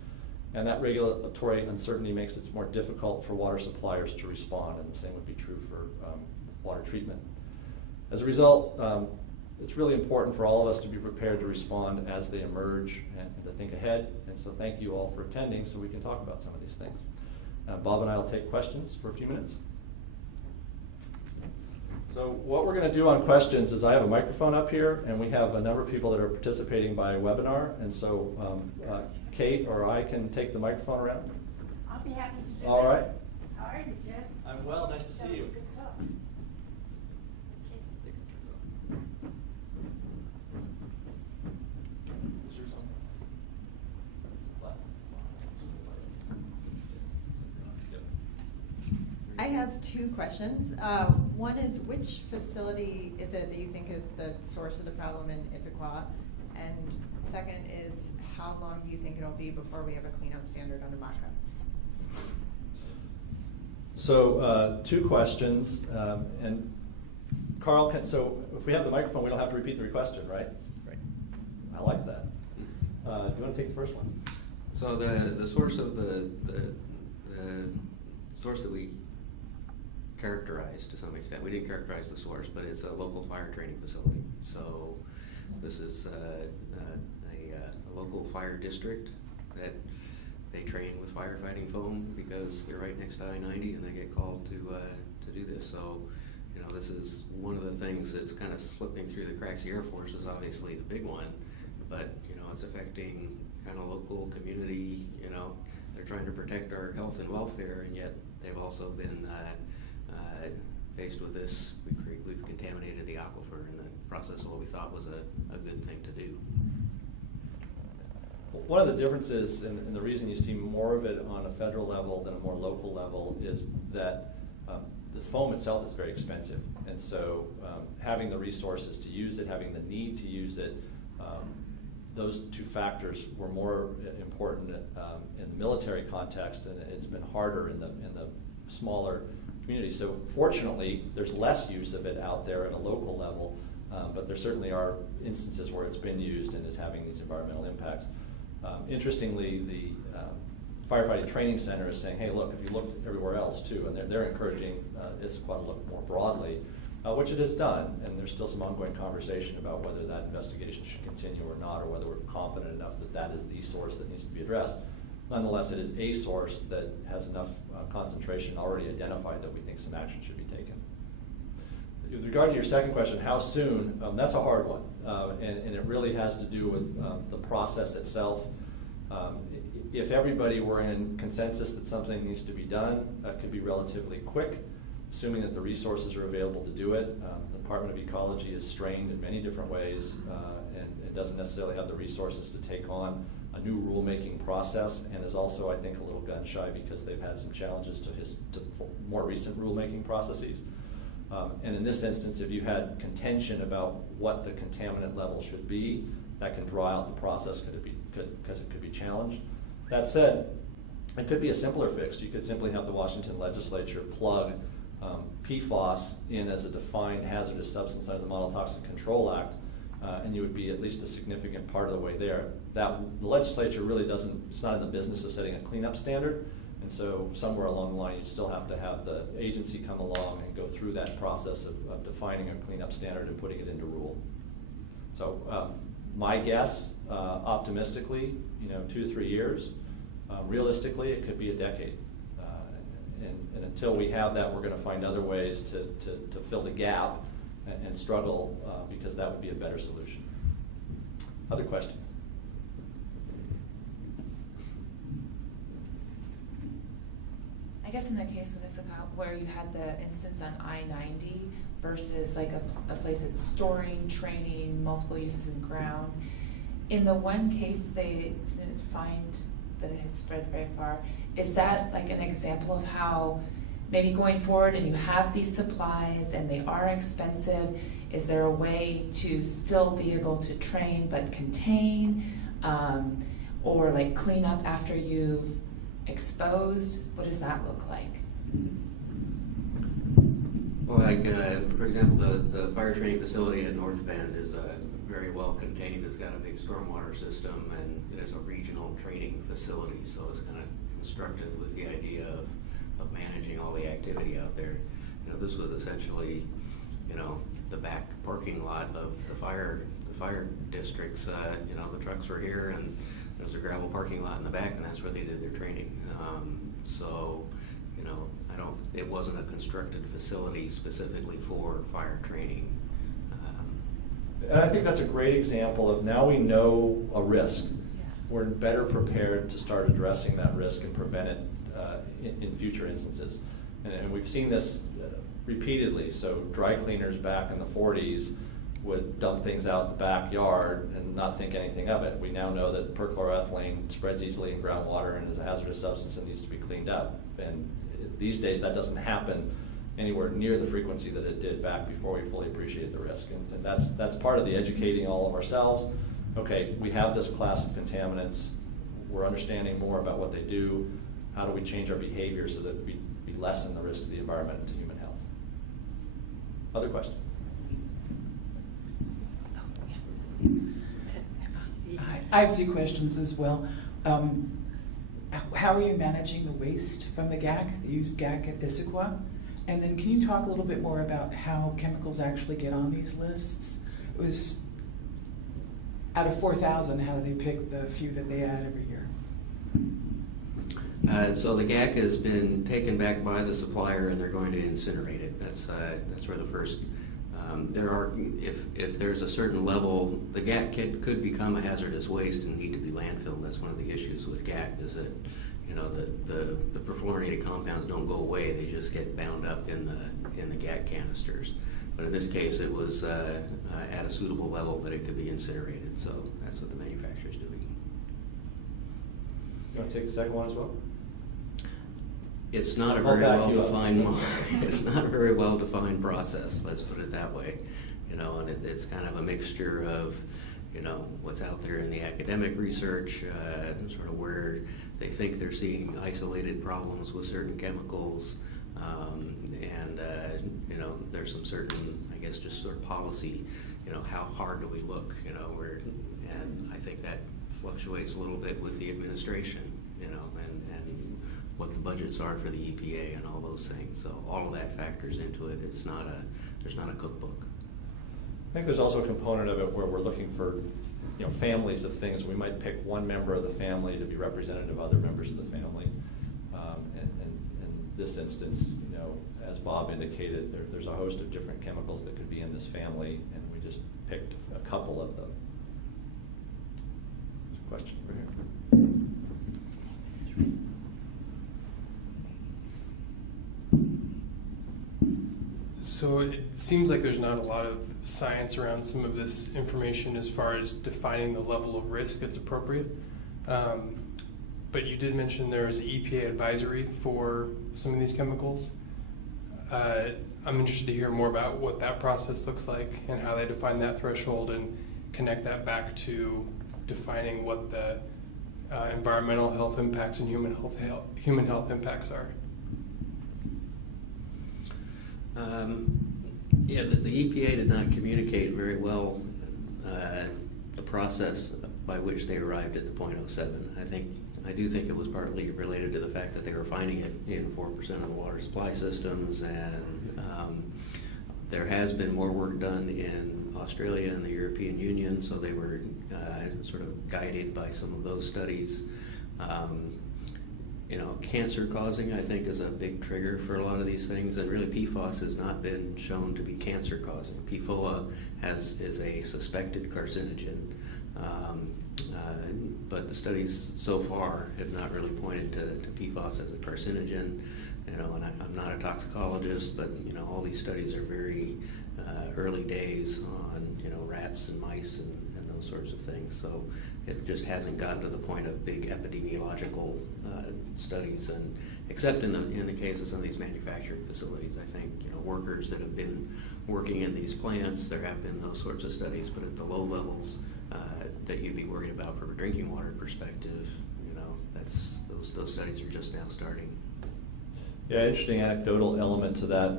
And that regulatory uncertainty makes it more difficult for water suppliers to respond, and the same would be true for water treatment. As a result, it's really important for all of us to be prepared to respond as they emerge and to think ahead. And so thank you all for attending so we can talk about some of these things. Bob and I will take questions for a few minutes. So what we're going to do on questions is I have a microphone up here, and we have a number of people that are participating by webinar. And so Kate or I can take the microphone around. I'll be happy to do All that. right. How are you, Jeff? I'm well. Nice to see you. Good talk. I have 2 questions. One is, which facility is it that you think is the source of the problem in Issaquah? And second is, how long do you think it'll be before we have a cleanup standard under MACA? So 2 questions. And Carl, so if we have the microphone, we don't have to repeat the question, right? Right. I like that. Do you want to take the first one? So the source of the source that we characterized to some extent. We didn't characterize the source, but it's a local fire training facility. So this is a local fire district that they train with firefighting foam because they're right next to I-90 and they get called to do this. So, you know, this is one of the things that's kind of slipping through the cracks. The Air Force is obviously the big one, but, you know, it's affecting kind of local community. You know, they're trying to protect our health and welfare, and yet they've also been faced with this. We've contaminated the aquifer in the process of what we thought was a good thing to do. One of the differences, and the reason you see more of it on a federal level than a more local level, is that the foam itself is very expensive. And so having the resources to use it, having the need to use it, those two factors were more important in the military context, and it's been harder in the smaller community. So fortunately, there's less use of it out there at a local level, but there certainly are instances where it's been used and is having these environmental impacts. Interestingly, the Firefighting Training Center is saying, hey, look, if you looked everywhere else too, and they're encouraging ISSAQA to look more broadly, which it has done, and there's still some ongoing conversation about whether that investigation should continue or not, or whether we're confident enough that that is the source that needs to be addressed. Nonetheless, it is a source that has enough concentration already identified that we think some action should be taken. With regard to your second question, how soon, that's a hard one, and it really has to do with the process itself. If everybody were in consensus that something needs to be done, that could be relatively quick, assuming that the resources are available to do it. The Department of Ecology is strained in many different ways, and it doesn't necessarily have the resources to take on a new rulemaking process, and is also, I think, a little gun shy because they've had some challenges to more recent rulemaking processes. And in this instance, if you had contention about what the contaminant level should be, that can draw out the process because it could be challenged. That said, it could be a simpler fix. You could simply have the Washington legislature plug PFAS in as a defined hazardous substance under the Model Toxic Control Act, and you would be at least a significant part of the way there. The legislature really it's not in the business of setting a cleanup standard, and so somewhere along the line you still have to have the agency come along and go through that process of defining a cleanup standard and putting it into rule. So my guess, optimistically, 2 to 3 years. Realistically, it could be a decade. And until we have that, we're going to find other ways to fill the gap and struggle because that would be a better solution. Other questions? I guess in the case with ISSAQA, where you had the instance on I-90 versus like a place that's storing, training, multiple uses in ground, in the one case they didn't find that it had spread very far. Is that like an example of how maybe going forward and you have these supplies and they are expensive, is there a way to still be able to train but contain, or like clean up after you've exposed? What does that look like? Well, like for example, the fire training facility at North Bend is very well contained. It's got a big stormwater system, and it's a regional training facility, so it's kind of constructed with the idea of managing all the activity out there. This was essentially, the back parking lot of the fire districts. The trucks were here, and there's a gravel parking lot in the back, and that's where they did their training. It wasn't a constructed facility specifically for fire training. And I think that's a great example of now we know a risk. We're better prepared to start addressing that risk and prevent it in future instances. And we've seen this repeatedly. So dry cleaners back in the 40s would dump things out in the backyard and not think anything of it. We now know that perchloroethylene spreads easily in groundwater and is a hazardous substance that needs to be cleaned up. And these days that doesn't happen anywhere near the frequency that it did back before we fully appreciated the risk. And that's part of the educating all of ourselves. Okay, we have this class of contaminants. We're understanding more about what they do. How do we change our behavior so that we lessen the risk to the environment and to human health? Other questions? I have 2 questions as well. how are you managing the waste from the GAC, the used GAC at Issaquah? And then can you talk a little bit more about how chemicals actually get on these lists? It was, out of 4,000, how do they pick the few that they add every year? So the GAC has been taken back by the supplier, and they're going to incinerate it. That's where the first. There are, if there's a certain level, the GAC could become a hazardous waste and need to be landfilled. That's one of the issues with GAC, is that, you know, the perfluorinated compounds don't go away; they just get bound up in the GAC canisters. But in this case, it was at a suitable level that it could be incinerated. So that's what the manufacturer is doing. You want to take the second one as well? It's not a I'll very back well you up. defined. It's not a very well defined process. Let's put it that way. You know, and it's kind of a mixture of, you know, what's out there in the academic research, sort of where they think they're seeing isolated problems with certain chemicals, and you know, there's some certain, I guess, just sort of policy. You know, how hard do we look? You know, and I think that fluctuates a little bit with the administration. You know, and what the budgets are for the EPA and all those things. So all of that factors into it. There's not a cookbook. I think there's also a component of it where we're looking for, you know, families of things. We might pick one member of the family to be representative of other members of the family. And in this instance, you know, as Bob indicated, there's a host of different chemicals that could be in this family, and we just picked a couple of them. There's a question over here. So it seems like there's not a lot of science around some of this information as far as defining the level of risk that's appropriate. But you did mention there is an EPA advisory for some of these chemicals. I'm interested to hear more about what that process looks like and how they define that threshold and connect that back to defining what the environmental health impacts and human health impacts are. Yeah, the EPA did not communicate very well the process by which they arrived at the .07. I do think it was partly related to the fact that they were finding it in 4% of the water supply systems, and there has been more work done in Australia and the European Union, so they were sort of guided by some of those studies. You know, cancer causing, I think, is a big trigger for a lot of these things, and really PFAS has not been shown to be cancer causing. PFOA is a suspected carcinogen, but the studies so far have not really pointed to PFAS as a carcinogen. You know, and I'm not a toxicologist, but you know, all these studies are very early days on, you know, rats and mice and those sorts of things. So it just hasn't gotten to the point of big epidemiological studies, and except in the case of some of these manufacturing facilities, I think, you know, workers that have been working in these plants, there have been those sorts of studies, but at the low levels that you'd be worried about from a drinking water perspective, you know, those studies are just now starting. Yeah, interesting anecdotal element to that.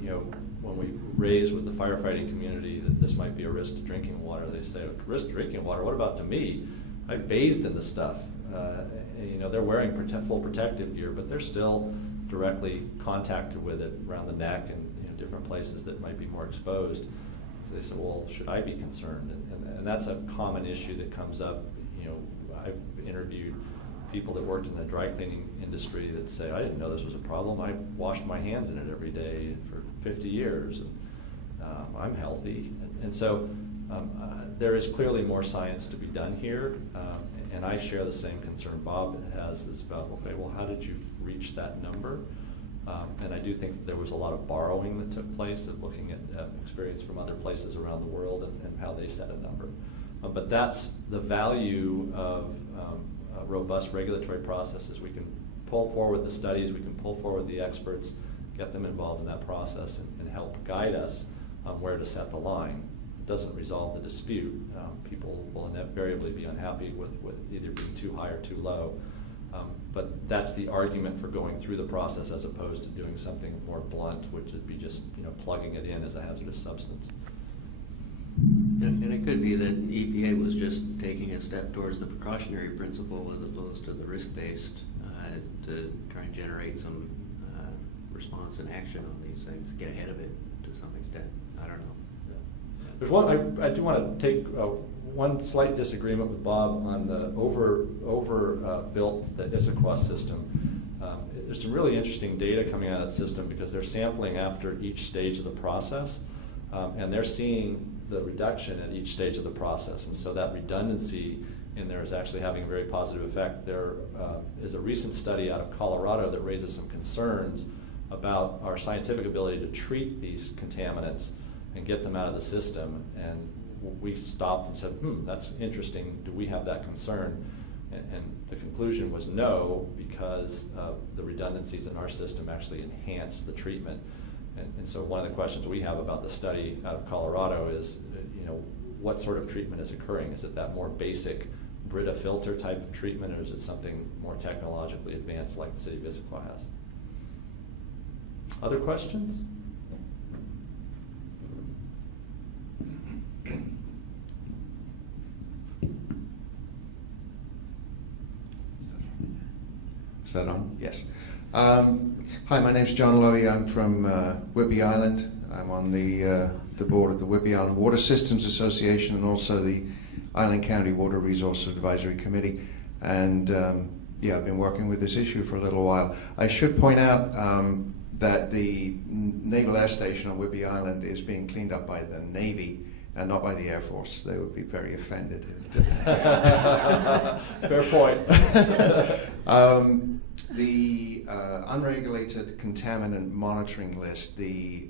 You know, when we raise with the firefighting community that this might be a risk to drinking water, they say, risk to drinking water, what about to me? I bathed in the stuff. You know, they're wearing full protective gear, but they're still directly contacted with it around the neck and, you know, different places that might be more exposed. So they say, well, should I be concerned? And that's a common issue that comes up. You know, I've interviewed people that worked in the dry cleaning industry that say, I didn't know this was a problem. I washed my hands in it every day for 50 years. And, I'm healthy. And so there is clearly more science to be done here. And I share the same concern Bob has, is about, okay, well, how did you reach that number? And I do think there was a lot of borrowing that took place of looking at experience from other places around the world and how they set a number. But that's the value of robust regulatory processes. We can pull forward the studies, we can pull forward the experts, get them involved in that process and help guide us on where to set the line. It doesn't resolve the dispute. People will invariably be unhappy with either being too high or too low. But that's the argument for going through the process as opposed to doing something more blunt, which would be just, you know, plugging it in as a hazardous substance. And it could be that EPA was just taking a step towards the precautionary principle as opposed to the risk-based to try and generate some response and action on these things, get ahead of it to some extent. I don't know. There's one, I do want to take one slight disagreement with Bob on the built the Issaquah system. There's some really interesting data coming out of that system because they're sampling after each stage of the process, and they're seeing the reduction at each stage of the process, and so that redundancy in there is actually having a very positive effect. There is a recent study out of Colorado that raises some concerns about our scientific ability to treat these contaminants and get them out of the system, and we stopped and said, that's interesting, do we have that concern? And the conclusion was no, because the redundancies in our system actually enhance the treatment. And so one of the questions we have about the study out of Colorado is, what sort of treatment is occurring? Is it that more basic Brita filter type of treatment, or is it something more technologically advanced like the city of Issaquah has? Other questions? Is that on? Yes. Hi, my name's John Lowy. I'm from Whidbey Island. I'm on the board of the Whidbey Island Water Systems Association and also the Island County Water Resource Advisory Committee. And yeah, I've been working with this issue for a little while. I should point out that the Naval Air Station on Whidbey Island is being cleaned up by the Navy and not by the Air Force. They would be very offended. Fair point. The unregulated contaminant monitoring list, the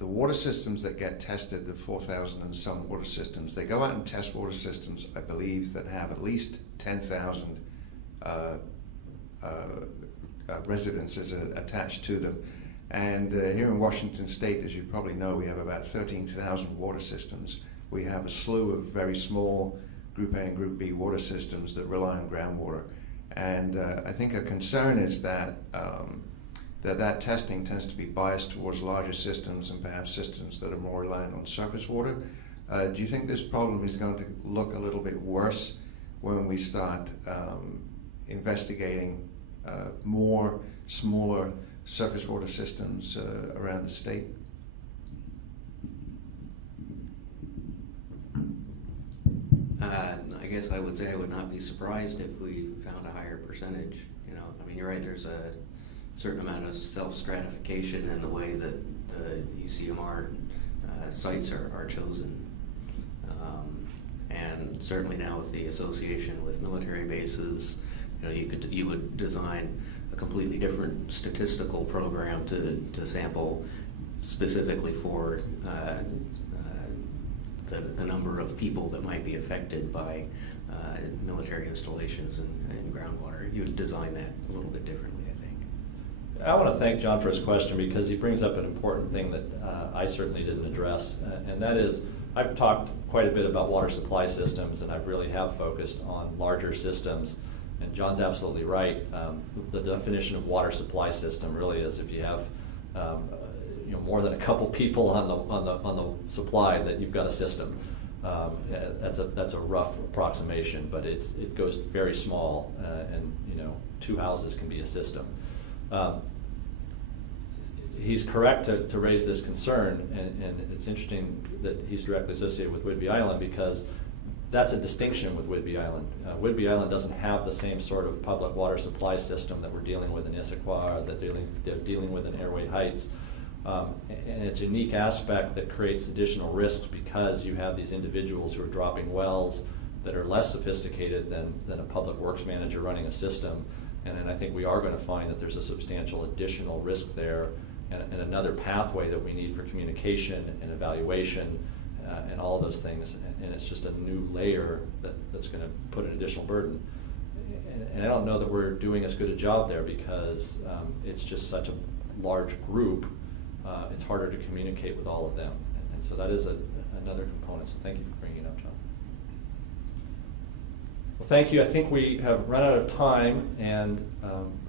water systems that get tested, the 4,000 and some water systems, they go out and test water systems, I believe, that have at least 10,000 residences attached to them. And here in Washington State, as you probably know, we have about 13,000 water systems. We have a slew of very small Group A and Group B water systems that rely on groundwater. And I think a concern is that that testing tends to be biased towards larger systems and perhaps systems that are more reliant on surface water. Do you think this problem is going to look a little bit worse when we start investigating more smaller surface water systems around the state? I guess I would say I would not be surprised if we found a higher percentage. I mean, you're right, there's a certain amount of self-stratification in the way that the UCMR sites are chosen. And certainly now with the association with military bases, you would design a completely different statistical program to sample specifically for the number of people that might be affected by military installations and groundwater. You would design that a little bit differently, I think. I want to thank John for his question because he brings up an important thing that I certainly didn't address, and that is I've talked quite a bit about water supply systems, and I really have focused on larger systems. And John's absolutely right. The definition of water supply system really is if you have more than a couple people on the supply, that you've got a system. That's a rough approximation, but it goes very small, and 2 houses can be a system. He's correct to raise this concern, and it's interesting that he's directly associated with Whidbey Island because that's a distinction with Whidbey Island. Whidbey Island doesn't have the same sort of public water supply system that we're dealing with in Issaquah, or that they're dealing with in Airway Heights. And it's a unique aspect that creates additional risks because you have these individuals who are dropping wells that are less sophisticated than a public works manager running a system. And then I think we are going to find that there's a substantial additional risk there, and another pathway that we need for communication and evaluation and all of those things. And it's just a new layer that's going to put an additional burden. And I don't know that we're doing as good a job there because it's just such a large group. It's harder to communicate with all of them. And so that is another component. So thank you for bringing it up, John. Well, thank you. I think we have run out of time and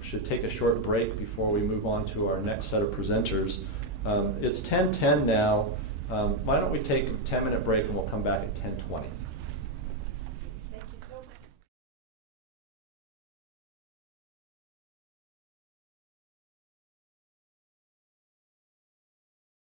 should take a short break before we move on to our next set of presenters. It's 10:10 now. Why don't we take a 10-minute break and we'll come back at 10:20.